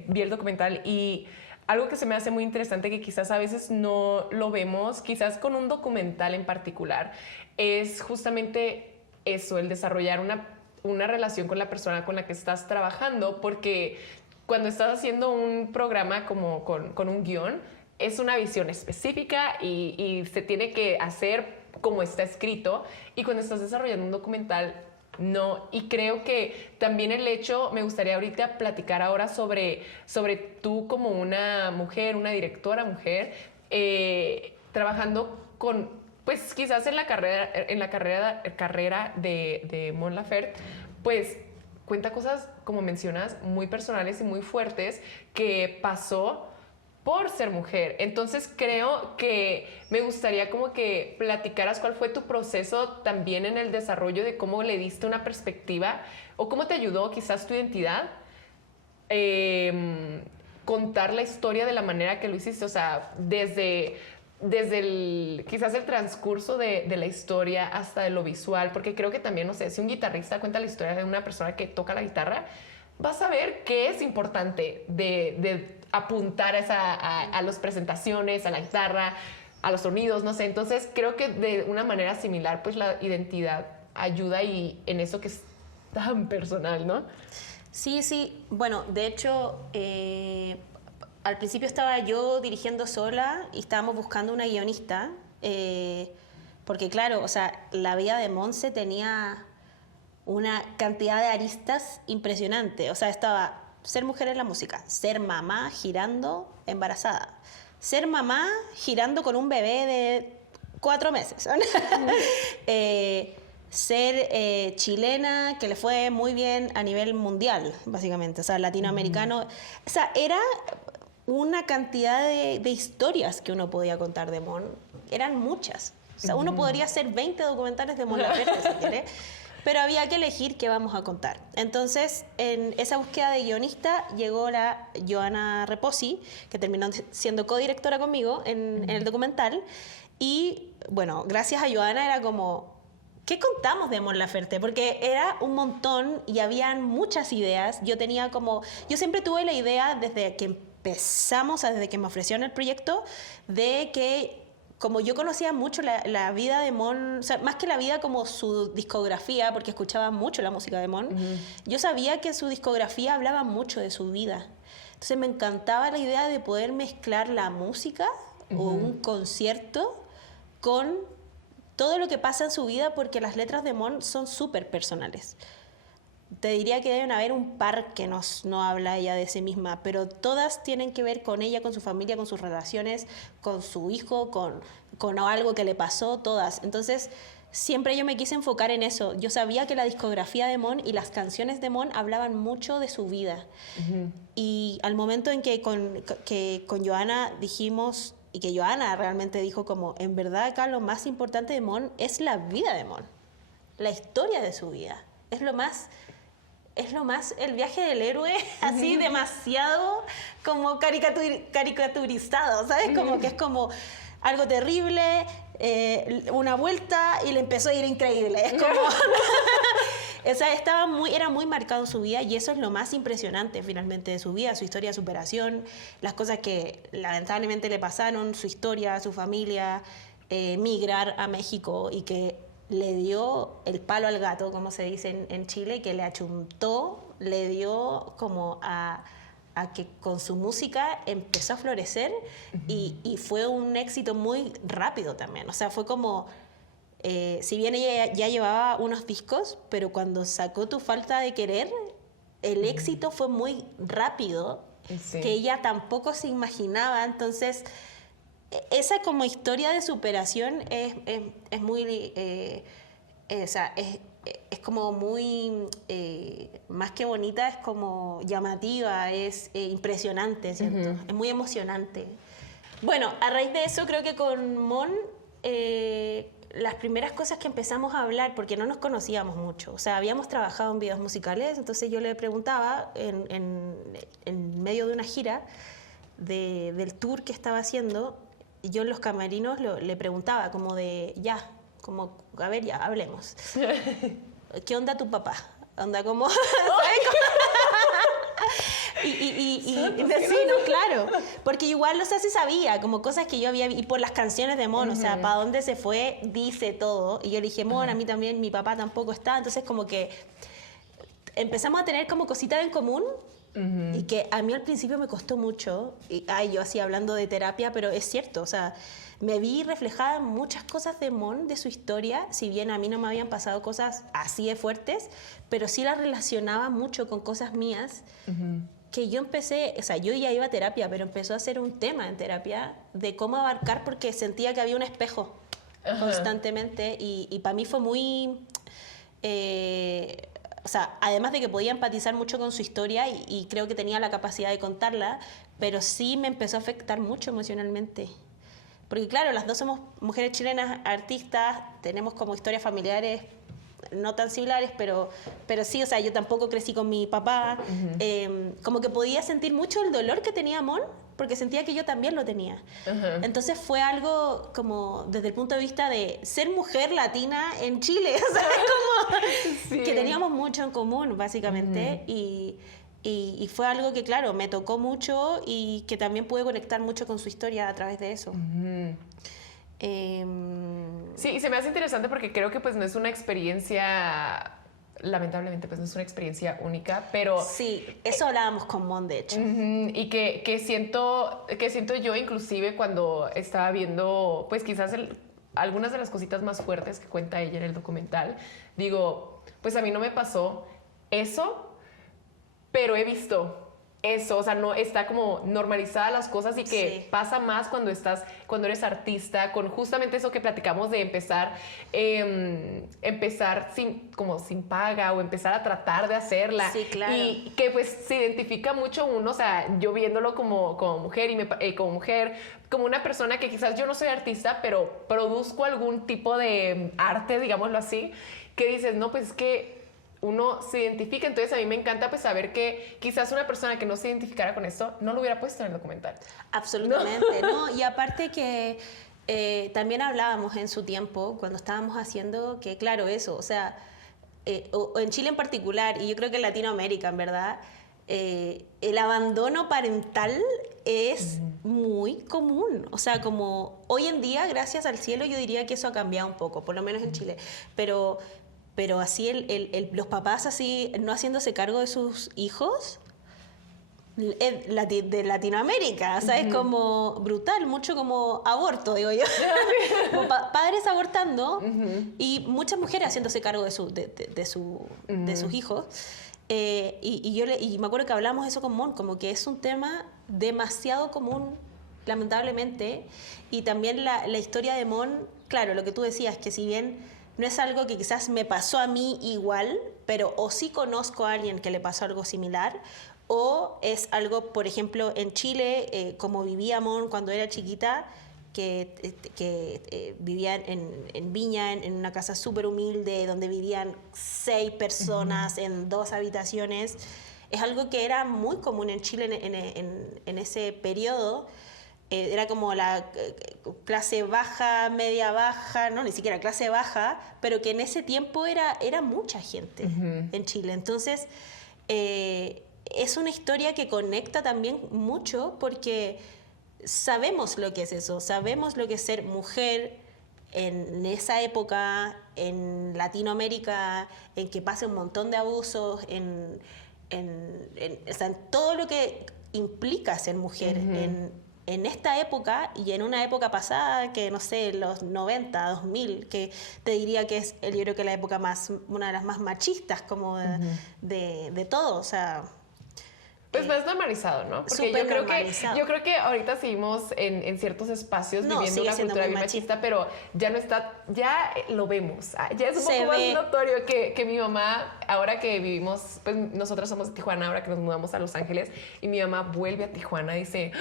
vi el documental y algo que se me hace muy interesante, que quizás a veces no lo vemos, quizás con un documental en particular, es justamente eso, el desarrollar una relación con la persona con la que estás trabajando, porque cuando estás haciendo un programa con un guión, es una visión específica y se tiene que hacer como está escrito, y cuando estás desarrollando un documental, no. Y creo que también el hecho, me gustaría ahorita platicar ahora sobre tú como una mujer, una directora mujer, trabajando con, pues quizás en la carrera de Mon Laferte, pues cuenta cosas, como mencionas, muy personales y muy fuertes que pasó por ser mujer. Entonces creo que me gustaría como que platicaras cuál fue tu proceso también en el desarrollo de cómo le diste una perspectiva o cómo te ayudó quizás tu identidad contar la historia de la manera que lo hiciste, o sea, desde quizás el transcurso de la historia hasta de lo visual, porque creo que también, no sé, si un guitarrista cuenta la historia de una persona que toca la guitarra, vas a ver qué es importante de apuntar a las presentaciones, a la guitarra, a los sonidos, no sé. Entonces creo que de una manera similar, pues la identidad ayuda y en eso que es tan personal, ¿no? Sí, sí. Bueno, de hecho, al principio estaba yo dirigiendo sola y estábamos buscando una guionista, porque claro, o sea, la vida de Monse tenía una cantidad de aristas impresionante. O sea, estaba ser mujer en la música, ser mamá girando embarazada, ser mamá girando con un bebé de 4 meses, ser chilena, que le fue muy bien a nivel mundial, básicamente, o sea, latinoamericano. O sea, era una cantidad de historias que uno podía contar de Mon. Eran muchas. O sea, uno podría hacer 20 documentales de Mon Laferte, si quiere. Pero había que elegir qué vamos a contar. Entonces, en esa búsqueda de guionista llegó la Joana Reposi, que terminó siendo codirectora conmigo en el documental. Y, bueno, gracias a Joana era como, ¿qué contamos de Mon Laferte? Porque era un montón y habían muchas ideas. Yo siempre tuve la idea desde que empezamos, desde que me ofrecieron el proyecto, de que como yo conocía mucho la vida de Mon, o sea, más que la vida como su discografía, porque escuchaba mucho la música de Mon, yo sabía que su discografía hablaba mucho de su vida. Entonces me encantaba la idea de poder mezclar la música o un concierto con todo lo que pasa en su vida, porque las letras de Mon son súper personales. Te diría que deben haber un par que no habla ella de sí misma, pero todas tienen que ver con ella, con su familia, con sus relaciones, con su hijo, con algo que le pasó, todas. Entonces, siempre yo me quise enfocar en eso. Yo sabía que la discografía de Mon y las canciones de Mon hablaban mucho de su vida. Y al momento en que con Joana dijimos, y que Joana realmente dijo como, en verdad acá lo más importante de Mon es la vida de Mon, la historia de su vida. Es lo más el viaje del héroe, así demasiado como caricaturizado, ¿sabes? Como que es como algo terrible, una vuelta y le empezó a ir increíble. Es como... O sea, era muy marcado en su vida y eso es lo más impresionante finalmente de su vida, su historia de superación, las cosas que lamentablemente le pasaron, su historia, su familia, migrar a México y que le dio el palo al gato, como se dice en Chile, que le achuntó, le dio como a que con su música empezó a florecer y fue un éxito muy rápido también. O sea, fue como, si bien ella ya llevaba unos discos, pero cuando sacó Tu Falta de Querer, el éxito fue muy rápido, que ella tampoco se imaginaba. Entonces, esa como historia de superación es muy, o sea, es como muy, más que bonita, es como llamativa, es impresionante, ¿cierto? Es muy emocionante. Bueno, a raíz de eso creo que con Mon, las primeras cosas que empezamos a hablar, porque no nos conocíamos mucho, o sea, habíamos trabajado en videos musicales, entonces yo le preguntaba en medio de una gira del tour que estaba haciendo, yo en los camerinos le preguntaba como de, ya, como, a ver, ya, hablemos. ¿Qué onda tu papá? Onda como, ¿sabes? Y no, claro, porque igual, o sea, se sabía, como cosas que yo había, y por las canciones de Mon, o sea, para dónde se fue, dice todo, y yo le dije, Mon, a mí también, mi papá tampoco está, entonces como que empezamos a tener como cositas en común, y que a mí al principio me costó mucho. Y, ay, yo así hablando de terapia, pero es cierto, o sea, me vi reflejada en muchas cosas de Mon, de su historia, si bien a mí no me habían pasado cosas así de fuertes, pero sí las relacionaba mucho con cosas mías. Que yo empecé, o sea, yo ya iba a terapia, pero empezó a ser un tema en terapia de cómo abarcar porque sentía que había un espejo constantemente y para mí fue muy... o sea, además de que podía empatizar mucho con su historia y creo que tenía la capacidad de contarla, pero sí me empezó a afectar mucho emocionalmente. Porque claro, las dos somos mujeres chilenas, artistas, tenemos como historias familiares no tan similares, pero sí, o sea, yo tampoco crecí con mi papá. Como que podía sentir mucho el dolor que tenía Mon, porque sentía que yo también lo tenía. Entonces fue algo como desde el punto de vista de ser mujer latina en Chile, ¿sabes? Como que teníamos mucho en común, básicamente, y fue algo que, claro, me tocó mucho y que también pude conectar mucho con su historia a través de eso. Sí, y se me hace interesante porque creo que pues no es una experiencia, lamentablemente pues no es una experiencia única, pero... Sí, eso hablábamos con Mon, de hecho. Y que siento yo inclusive cuando estaba viendo pues quizás algunas de las cositas más fuertes que cuenta ella en el documental, digo, pues a mí no me pasó eso, pero he visto eso, o sea, no está como normalizadas las cosas y que pasa más cuando eres artista, con justamente eso que platicamos de empezar sin paga o empezar a tratar de hacerla. Sí, claro. Y que pues se identifica mucho uno, o sea, yo viéndolo como mujer como una persona que quizás yo no soy artista, pero produzco algún tipo de arte, digámoslo así, que dices, no, pues es que uno se identifica. Entonces a mí me encanta pues saber que quizás una persona que no se identificara con esto no lo hubiera puesto en el documental. Absolutamente, ¿no? Y aparte que también hablábamos en su tiempo, cuando estábamos haciendo, que claro, eso, o sea, o en Chile en particular, y yo creo que en Latinoamérica, en verdad, el abandono parental es muy común. O sea, como hoy en día, gracias al cielo, yo diría que eso ha cambiado un poco, por lo menos en Chile. Pero así los papás así no haciéndose cargo de sus hijos de Latinoamérica, o sea, es como brutal, mucho como aborto, digo yo. Como padres abortando y muchas mujeres haciéndose cargo de sus hijos. Y me acuerdo que hablamos eso con Mon, como que es un tema demasiado común, lamentablemente, y también la historia de Mon, claro, lo que tú decías, que si bien no es algo que quizás me pasó a mí igual, pero o sí conozco a alguien que le pasó algo similar, o es algo, por ejemplo, en Chile, como vivía Mon cuando era chiquita, que vivía en Viña, en una casa súper humilde, donde vivían 6 personas en 2 habitaciones. Es algo que era muy común en Chile en ese periodo. Era como la clase baja, media baja, no, ni siquiera clase baja, pero que en ese tiempo era mucha gente en Chile. Entonces, es una historia que conecta también mucho porque sabemos lo que es eso, sabemos lo que es ser mujer en esa época, en Latinoamérica, en que pasa un montón de abusos, o sea, en todo lo que implica ser mujer en esta época y en una época pasada, que no sé, los 90, 2000, que te diría que es, yo creo que la época una de las más machistas como de todo, o sea... Pues más normalizado, ¿no? Porque yo creo que ahorita seguimos en ciertos espacios viviendo una cultura bien machista, pero ya no está, ya lo vemos, ya es un poco más notorio que mi mamá, ahora que vivimos, pues nosotras somos de Tijuana, ahora que nos mudamos a Los Ángeles, y mi mamá vuelve a Tijuana y dice...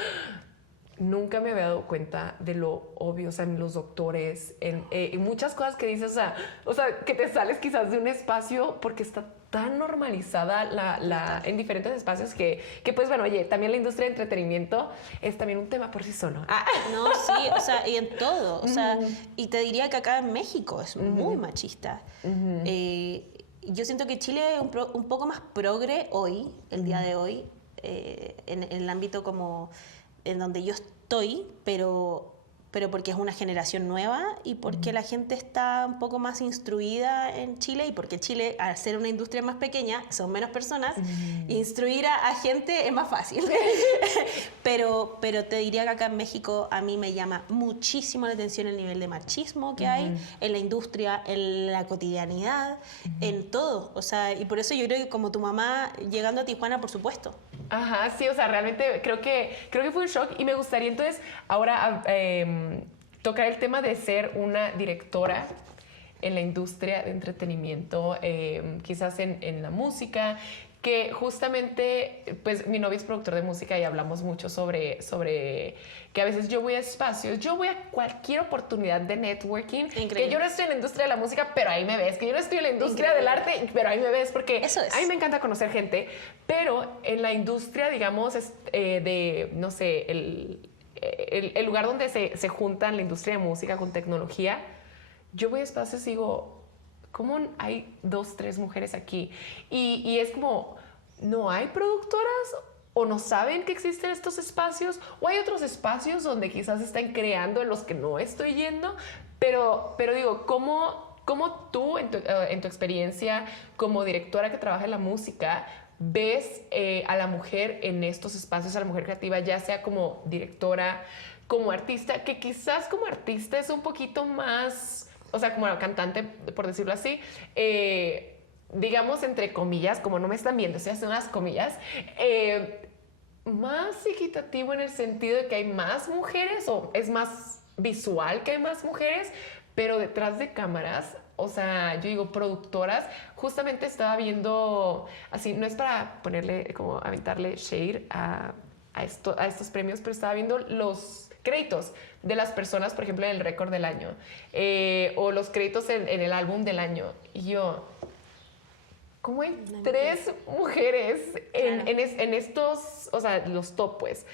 Nunca me había dado cuenta de lo obvio, o sea, en los doctores, en muchas cosas que dices, o sea, que te sales quizás de un espacio porque está tan normalizada en diferentes espacios que pues bueno, oye, también la industria de entretenimiento es también un tema por sí solo. No, sí, o sea, y en todo, o sea, y te diría que acá en México es muy machista. Yo siento que Chile es un poco más progre hoy, el día de hoy, en el ámbito como... en donde yo estoy, pero pero porque es una generación nueva y porque la gente está un poco más instruida en Chile y porque Chile, al ser una industria más pequeña, son menos personas, instruir a gente es más fácil. pero te diría que acá en México a mí me llama muchísimo la atención el nivel de machismo que hay en la industria, en la cotidianidad, en todo. O sea, y por eso yo creo que como tu mamá llegando a Tijuana, por supuesto. Ajá, sí, o sea, realmente creo que fue un shock y me gustaría entonces ahora tocar el tema de ser una directora en la industria de entretenimiento, quizás en la música, que justamente, pues mi novio es productor de música y hablamos mucho sobre que a veces yo voy a espacios, yo voy a cualquier oportunidad de networking, Increíble. que yo no estoy en la industria de la música, pero ahí me ves, que yo no estoy en la industria del arte, pero ahí me ves, porque Eso es. a mí me encanta conocer gente, pero en la industria, digamos, de, no sé, el lugar donde se juntan la industria de música con tecnología, yo voy a espacios y digo, ¿cómo hay 2, 3 mujeres aquí? Y es como, ¿no hay productoras? ¿O no saben que existen estos espacios? ¿O hay otros espacios donde quizás están creando en los que no estoy yendo? Pero digo, ¿cómo tú, en tu experiencia como directora que trabaja en la música, ves a la mujer en estos espacios, a la mujer creativa, ya sea como directora, como artista, que quizás como artista es un poquito más, o sea, como cantante, por decirlo así, digamos, entre comillas, como no me están viendo, estoy haciendo unas comillas, más equitativo en el sentido de que hay más mujeres, o es más visual que hay más mujeres, pero detrás de cámaras, o sea, yo digo productoras, justamente estaba viendo, así, no es para ponerle, como aventarle shade a estos premios, pero estaba viendo los créditos de las personas, por ejemplo, en el récord del año, o los créditos en el álbum del año, y yo, ¿cómo hay 3 mujeres en estos, o sea, los top, pues?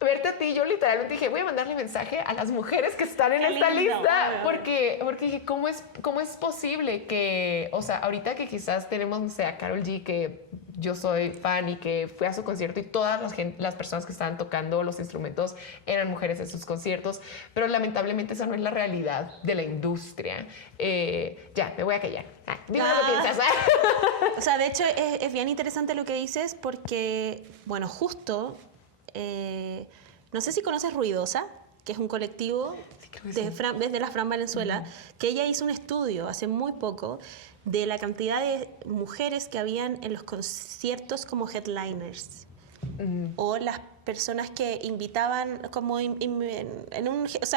Verte a ti, yo literalmente dije, voy a mandarle mensaje a las mujeres que están en esta lista, porque dije, ¿cómo es posible que, o sea, ahorita que quizás tenemos, no sé, a Karol G, que yo soy fan y que fui a su concierto y todas las personas que estaban tocando los instrumentos eran mujeres en sus conciertos, pero lamentablemente esa no es la realidad de la industria. Ya, me voy a callar. Dime lo que piensas. O sea, de hecho es bien interesante lo que dices porque, bueno, justo, no sé si conoces Ruidosa, que es un colectivo desde la Fran Valenzuela, que ella hizo un estudio hace muy poco de la cantidad de mujeres que habían en los conciertos como headliners o las personas que invitaban como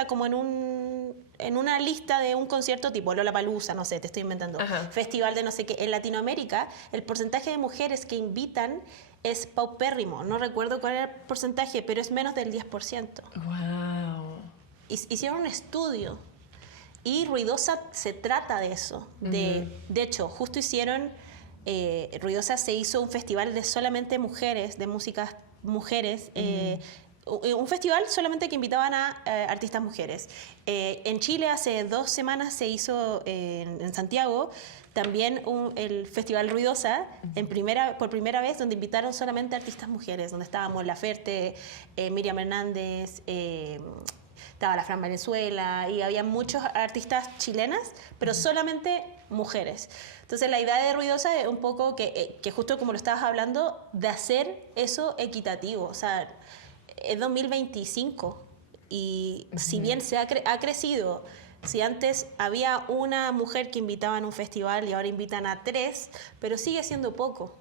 como en una lista de un concierto tipo Lollapalooza, no sé, te estoy inventando, festival de no sé qué. En Latinoamérica el porcentaje de mujeres que invitan es paupérrimo, no recuerdo cuál era el porcentaje, pero es menos del 10%. Wow. Hicieron un estudio y Ruidosa se trata de eso. De hecho, justo hicieron, Ruidosa se hizo un festival de solamente mujeres, de músicas mujeres, un festival solamente que invitaban a artistas mujeres. En Chile hace 2 semanas se hizo en Santiago también el Festival Ruidosa, por primera vez, donde invitaron solamente artistas mujeres, donde estábamos La Ferte, Miriam Hernández, estaba la Fran Valenzuela y había muchos artistas chilenas, pero solamente mujeres. Entonces la idea de Ruidosa es un poco que justo como lo estabas hablando, de hacer eso equitativo. O sea, es 2025 y si bien ha crecido, si antes había una mujer que invitaba en un festival y ahora invitan a 3, pero sigue siendo poco.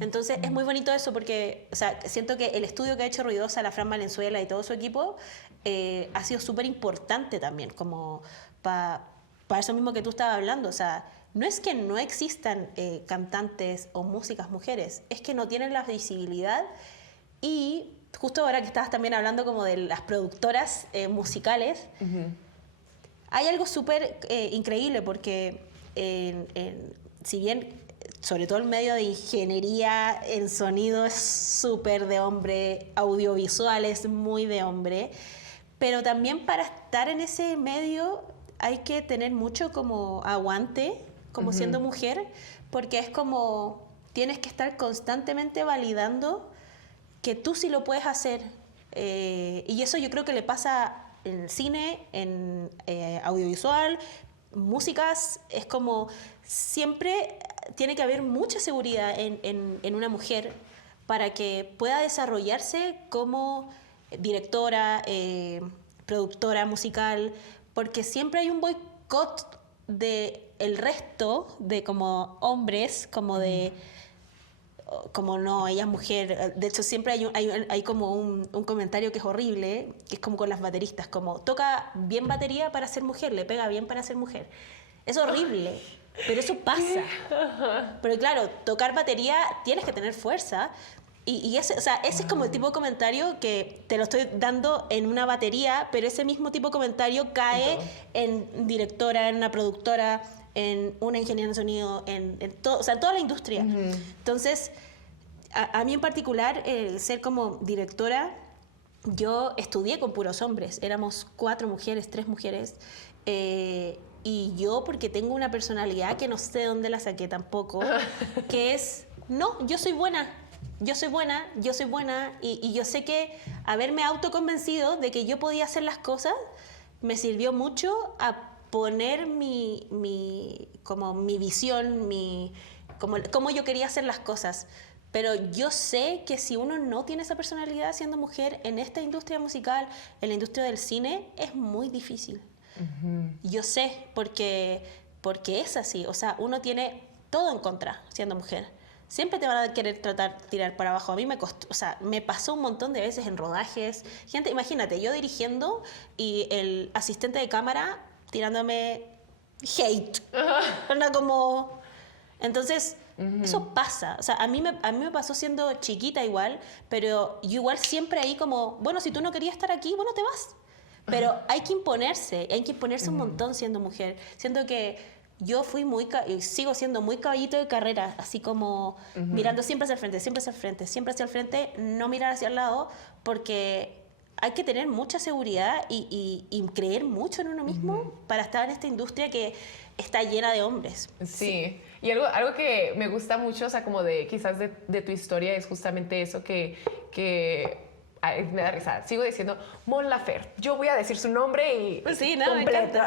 Entonces es muy bonito eso porque, o sea, siento que el estudio que ha hecho Ruidosa, la Fran Valenzuela y todo su equipo ha sido súper importante también, como para eso mismo que tú estabas hablando. O sea, no es que no existan cantantes o músicas mujeres, es que no tienen la visibilidad. Y justo ahora que estabas también hablando como de las productoras musicales, hay algo súper increíble porque si bien sobre todo el medio de ingeniería en sonido es súper de hombre, audiovisual es muy de hombre, pero también para estar en ese medio hay que tener mucho como aguante, como siendo mujer, porque es como tienes que estar constantemente validando que tú sí lo puedes hacer. Y eso yo creo que le pasa en cine, en audiovisual, músicas, es como siempre tiene que haber mucha seguridad en una mujer para que pueda desarrollarse como directora, productora musical, porque siempre hay un boicot de el resto de como hombres, como de como no, ella es mujer. De hecho, siempre hay como un comentario que es horrible, que es como con las bateristas, como toca bien batería para ser mujer, le pega bien para ser mujer. Es horrible, pero eso pasa. Pero claro, tocar batería tienes que tener fuerza. Y ese, o sea, ese es como el tipo de comentario que te lo estoy dando en una batería, pero ese mismo tipo de comentario cae en directora, en una productora, en una ingeniera de sonido, en todo, o sea, en toda la industria. Entonces, a mí en particular, ser como directora, yo estudié con puros hombres. Éramos 4 mujeres, 3 mujeres. Y yo, porque tengo una personalidad que no sé de dónde la saqué tampoco, que es, no, yo soy buena. Yo soy buena, y yo sé que haberme autoconvencido de que yo podía hacer las cosas me sirvió mucho a poner mi visión, cómo yo quería hacer las cosas. Pero yo sé que si uno no tiene esa personalidad siendo mujer en esta industria musical, en la industria del cine, es muy difícil. Yo sé, porque es así. O sea, uno tiene todo en contra siendo mujer. Siempre te van a querer tirar para abajo. A mí me costó, o sea, me pasó un montón de veces en rodajes. Gente, imagínate, yo dirigiendo y el asistente de cámara tirándome hate. Anda como... Entonces, eso pasa. O sea, a mí me pasó siendo chiquita igual, pero yo igual siempre ahí como, bueno, si tú no querías estar aquí, bueno, te vas. Pero hay que imponerse un montón siendo mujer. Siento que yo fui y sigo siendo muy caballito de carrera, así como mirando siempre hacia el frente, siempre hacia el frente, siempre hacia el frente, no mirar hacia el lado, porque hay que tener mucha seguridad y creer mucho en uno mismo para estar en esta industria que está llena de hombres. Sí. Y algo que me gusta mucho, o sea, como de quizás de tu historia, es justamente eso que ay, me da risa. Sigo diciendo Mon Laferte. Yo voy a decir su nombre y pues sí, no, completo.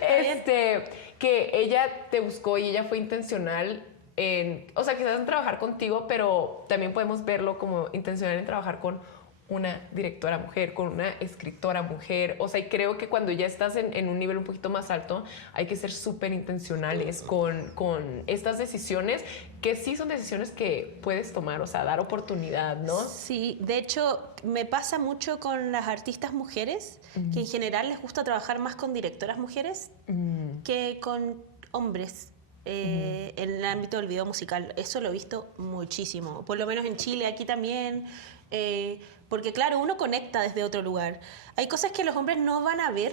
me encanta. Que ella te buscó y ella fue intencional en, o sea, quizás en trabajar contigo, pero también podemos verlo como intencional en trabajar con una directora mujer, con una escritora mujer. O sea, y creo que cuando ya estás en un nivel un poquito más alto, hay que ser súper intencionales con estas decisiones, que sí son decisiones que puedes tomar, o sea, dar oportunidad, ¿no? Sí, de hecho, me pasa mucho con las artistas mujeres, que en general les gusta trabajar más con directoras mujeres que con hombres. En el ámbito del video musical, eso lo he visto muchísimo, por lo menos en Chile, aquí también. Porque claro, uno conecta desde otro lugar. Hay cosas que los hombres no van a ver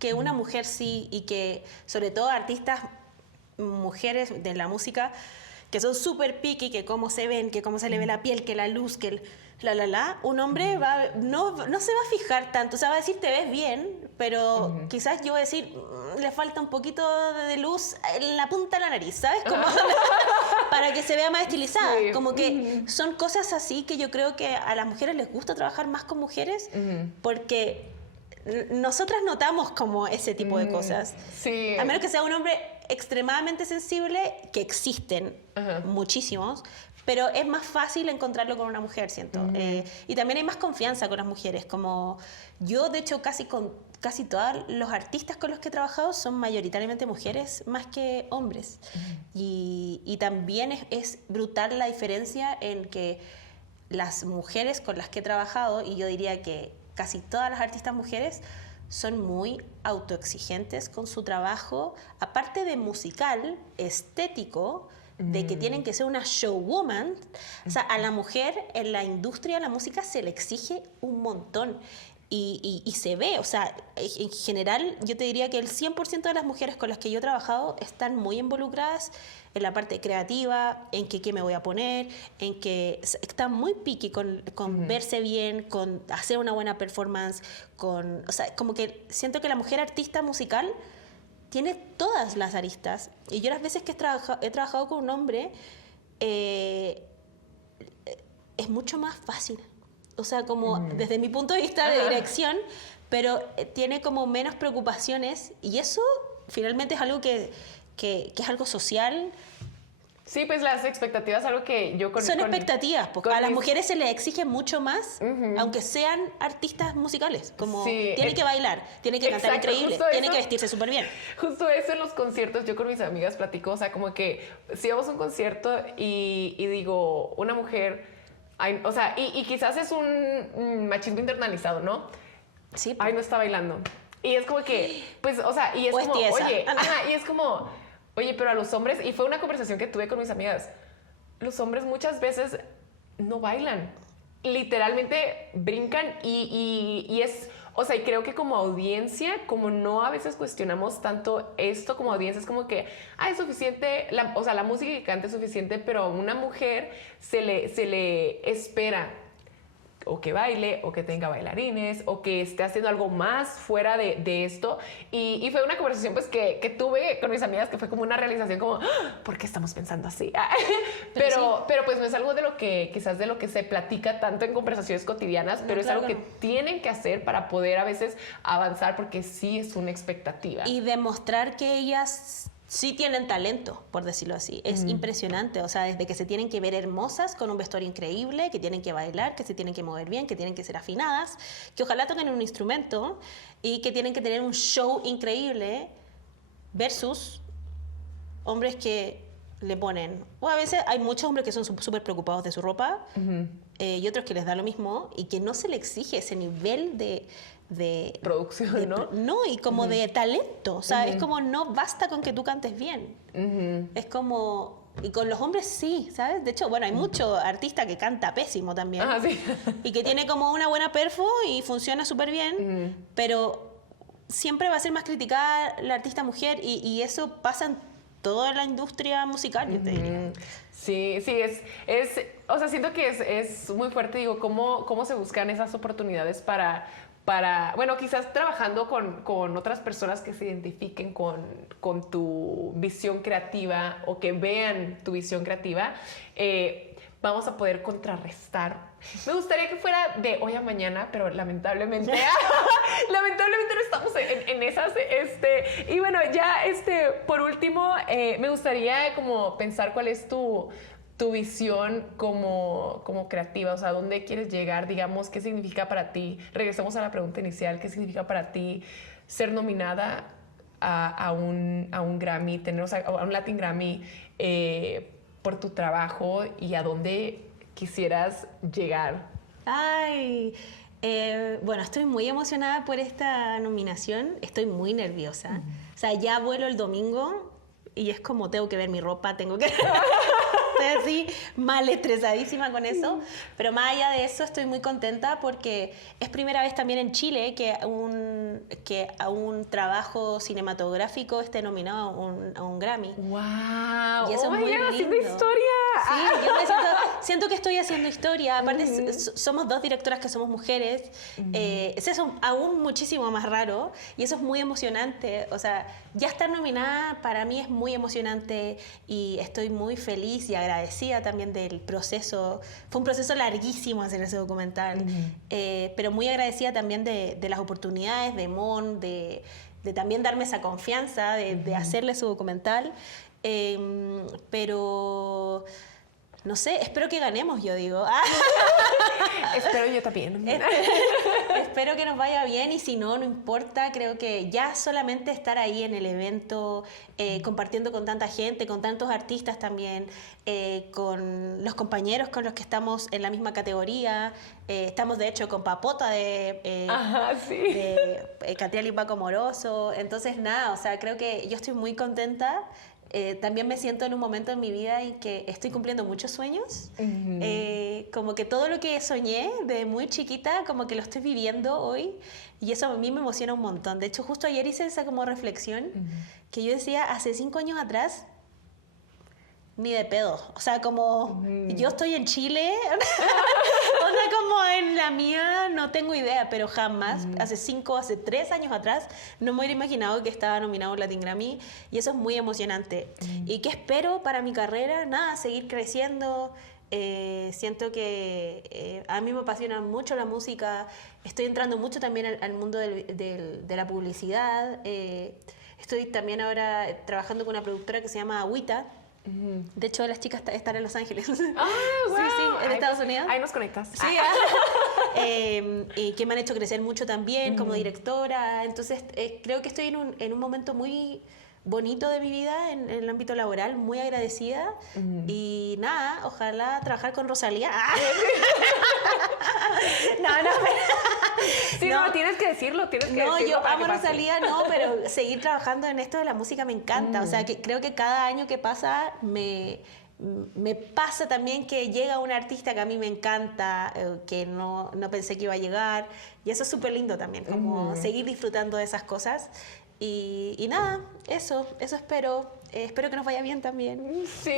que una mujer sí, y que sobre todo artistas mujeres de la música que son súper picky, que cómo se ven, que cómo se le ve la piel, que la luz, que un hombre no se va a fijar tanto, o sea, va a decir te ves bien, pero quizás yo voy a decir le falta un poquito de luz en la punta de la nariz, ¿sabes? Como para que se vea más estilizada. Sí. Como que son cosas así que yo creo que a las mujeres les gusta trabajar más con mujeres porque nosotras notamos como ese tipo de cosas. Sí. A menos que sea un hombre extremadamente sensible, que existen muchísimos, pero es más fácil encontrarlo con una mujer, siento. Y también hay más confianza con las mujeres. Como yo, de hecho, casi todos los artistas con los que he trabajado son mayoritariamente mujeres más que hombres. Y también es brutal la diferencia en que las mujeres con las que he trabajado, y yo diría que casi todas las artistas mujeres, son muy autoexigentes con su trabajo, aparte de musical, estético, de que tienen que ser una showwoman. O sea, a la mujer en la industria de la música se le exige un montón. Y se ve, o sea, en general yo te diría que el 100% de las mujeres con las que yo he trabajado están muy involucradas en la parte creativa, en que qué me voy a poner, en que están muy picky con verse bien, con hacer una buena performance, o sea, como que siento que la mujer artista musical tiene todas las aristas. Y yo las veces que he trabajado con un hombre, es mucho más fácil. O sea, como desde mi punto de vista de dirección, pero tiene como menos preocupaciones y eso finalmente es algo que es algo social. Sí, pues las expectativas, algo que yo Son expectativas, porque a las mujeres se les exige mucho más, aunque sean artistas musicales, como Sí, tienen que bailar, tienen que cantar exacto, increíble, justo tienen eso. que vestirse súper bien. Justo eso en los conciertos, yo con mis amigas platico, o sea, como que si vamos a un concierto y digo, una mujer, o sea, y quizás es un machismo internalizado, ¿no? Sí, Ay, no está bailando. Y es como que, pues, o sea, y es O como, es tiesa. oye, ajá, y es como, oye, pero a los hombres, y fue una conversación que tuve con mis amigas, los hombres muchas veces no bailan, literalmente brincan y es, o sea, y creo que como audiencia, como no a veces cuestionamos tanto esto como audiencia, es como que, es suficiente, o sea, la música que canta es suficiente, pero a una mujer se le espera o que baile, o que tenga bailarines, o que esté haciendo algo más fuera de esto. Y fue una conversación pues que tuve con mis amigas que fue como una realización como, ¿por qué estamos pensando así? Pero pues no es algo de lo que, quizás de lo que se platica tanto en conversaciones cotidianas, pero es algo que tienen que hacer para poder a veces avanzar, porque sí es una expectativa. Y demostrar que ellas sí tienen talento, por decirlo así. Es impresionante, o sea, desde que se tienen que ver hermosas con un vestuario increíble, que tienen que bailar, que se tienen que mover bien, que tienen que ser afinadas, que ojalá toquen un instrumento y que tienen que tener un show increíble versus hombres que le ponen, o a veces hay muchos hombres que son súper preocupados de su ropa y otros que les da lo mismo y que no se le exige ese nivel de producción, ¿no? No, y como de talento. O sea, es como no basta con que tú cantes bien. Es como... Y con los hombres sí, ¿sabes? De hecho, bueno, hay mucho artista que canta pésimo también. Sí. Y que tiene como una buena perfo y funciona súper bien, pero siempre va a ser más criticada la artista mujer y eso pasa en toda la industria musical, yo te diría. Sí, o sea, siento que es muy fuerte, digo, cómo se buscan esas oportunidades para, bueno, quizás trabajando con otras personas que se identifiquen con tu visión creativa o que vean tu visión creativa, vamos a poder contrarrestar. Me gustaría que fuera de hoy a mañana, pero lamentablemente, no estamos en esas. Y bueno, ya por último, me gustaría como pensar cuál es tu visión como creativa, o sea, ¿dónde quieres llegar? Digamos, ¿qué significa para ti? Regresamos a la pregunta inicial, ¿qué significa para ti ser nominada a un Grammy, o sea, a un Latin Grammy por tu trabajo y a dónde quisieras llegar? Ay, bueno, estoy muy emocionada por esta nominación, estoy muy nerviosa. O sea, ya vuelo el domingo y es como tengo que ver mi ropa, tengo que... Estoy así mal estresadísima con eso, pero más allá de eso estoy muy contenta porque es primera vez también en Chile que a un trabajo cinematográfico esté nominado a un Grammy. ¡Wow! Y eso es muy lindo. ¡Haciendo historia! Sí, yo siento que estoy haciendo historia. Aparte, somos dos directoras que somos mujeres. Es eso aún muchísimo más raro y eso es muy emocionante. O sea, ya estar nominada para mí es muy emocionante y estoy muy feliz y agradecida también del proceso. Fue un proceso larguísimo hacer ese documental, pero muy agradecida también de las oportunidades de Mon, de también darme esa confianza de hacerle su documental. Pero no sé, espero que ganemos, yo digo. Espero yo también. Espero que nos vaya bien y si no, no importa. Creo que ya solamente estar ahí en el evento, compartiendo con tanta gente, con tantos artistas también, con los compañeros con los que estamos en la misma categoría. Estamos de hecho con Papota de Catriel y Paco Moroso. Entonces nada, o sea, creo que yo estoy muy contenta. También me siento en un momento en mi vida en que estoy cumpliendo muchos sueños. Como que todo lo que soñé de muy chiquita, como que lo estoy viviendo hoy. Y eso a mí me emociona un montón. De hecho, justo ayer hice esa como reflexión que yo decía, hace 5 años atrás, ni de pedo. O sea, como yo estoy en Chile, o sea, como en la mía no tengo idea, pero jamás, hace 3 años atrás, no me hubiera imaginado que estaba nominado a Latin Grammy y eso es muy emocionante. ¿Y qué espero para mi carrera? Nada, seguir creciendo, Siento que a mí me apasiona mucho la música. Estoy entrando mucho también al mundo de la publicidad. Estoy también ahora trabajando con una productora que se llama Agüita. De hecho, las chicas están en Los Ángeles. Ah, wow. Sí, sí, en Estados Unidos. Ahí nos conectas. Sí, y que me han hecho crecer mucho también como directora. Entonces, creo que estoy en un momento muy bonito de mi vida en el ámbito laboral, muy agradecida. Y nada, ojalá trabajar con Rosalía. No, Sí, no, tienes que decirlo, tienes que no, decirlo. yo para que amo pase. Rosalía, no, pero seguir trabajando en esto de la música me encanta. O sea, que creo que cada año que pasa me pasa también que llega un artista que a mí me encanta, que no pensé que iba a llegar. Y eso es súper lindo también, como seguir disfrutando de esas cosas. Y nada, eso espero. Espero que nos vaya bien también. Sí,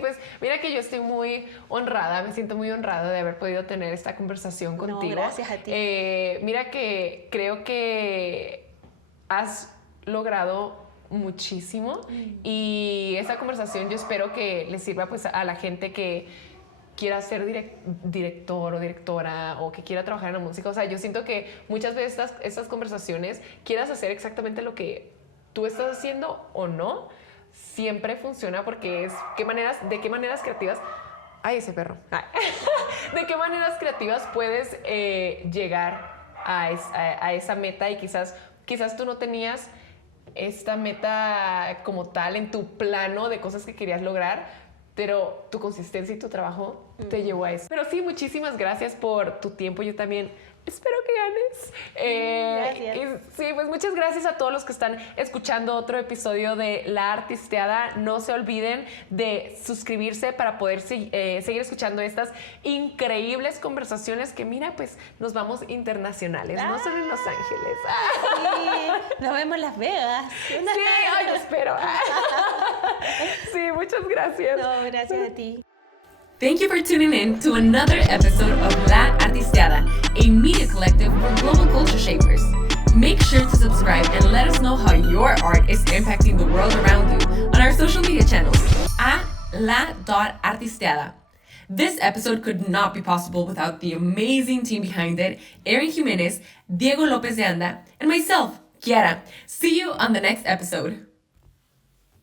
pues mira que yo estoy muy honrada, me siento muy honrada de haber podido tener esta conversación contigo. No, gracias a ti. Mira que creo que has logrado muchísimo y esta conversación yo espero que le sirva pues a la gente que quiera ser director o directora o que quiera trabajar en la música. O sea, yo siento que muchas veces estas conversaciones quieras hacer exactamente lo que tú estás haciendo o no, siempre funciona porque es de qué maneras creativas. Ay, ese perro. ¿De qué maneras creativas puedes llegar a esa meta? Y quizás tú no tenías esta meta como tal en tu plano de cosas que querías lograr, pero tu consistencia y tu trabajo te llevó a eso. Pero sí, muchísimas gracias por tu tiempo. Yo también espero que ganes. Gracias. Y sí, pues muchas gracias a todos los que están escuchando otro episodio de La Artisteada. No se olviden de suscribirse para poder seguir escuchando estas increíbles conversaciones que, mira, pues nos vamos internacionales, no solo en Los Ángeles. Sí, nos vemos en Las Vegas. Sí, ay, yo espero. Sí, muchas gracias. No, gracias a ti. Thank you for tuning in to another episode of La Artisteada, a media collective for global culture shapers. Make sure to subscribe and let us know how your art is impacting the world around you on our social media channels at la.artisteada. This episode could not be possible without the amazing team behind it, Erin Jimenez, Diego Lopez de Anda, and myself, Kiara. See you on the next episode.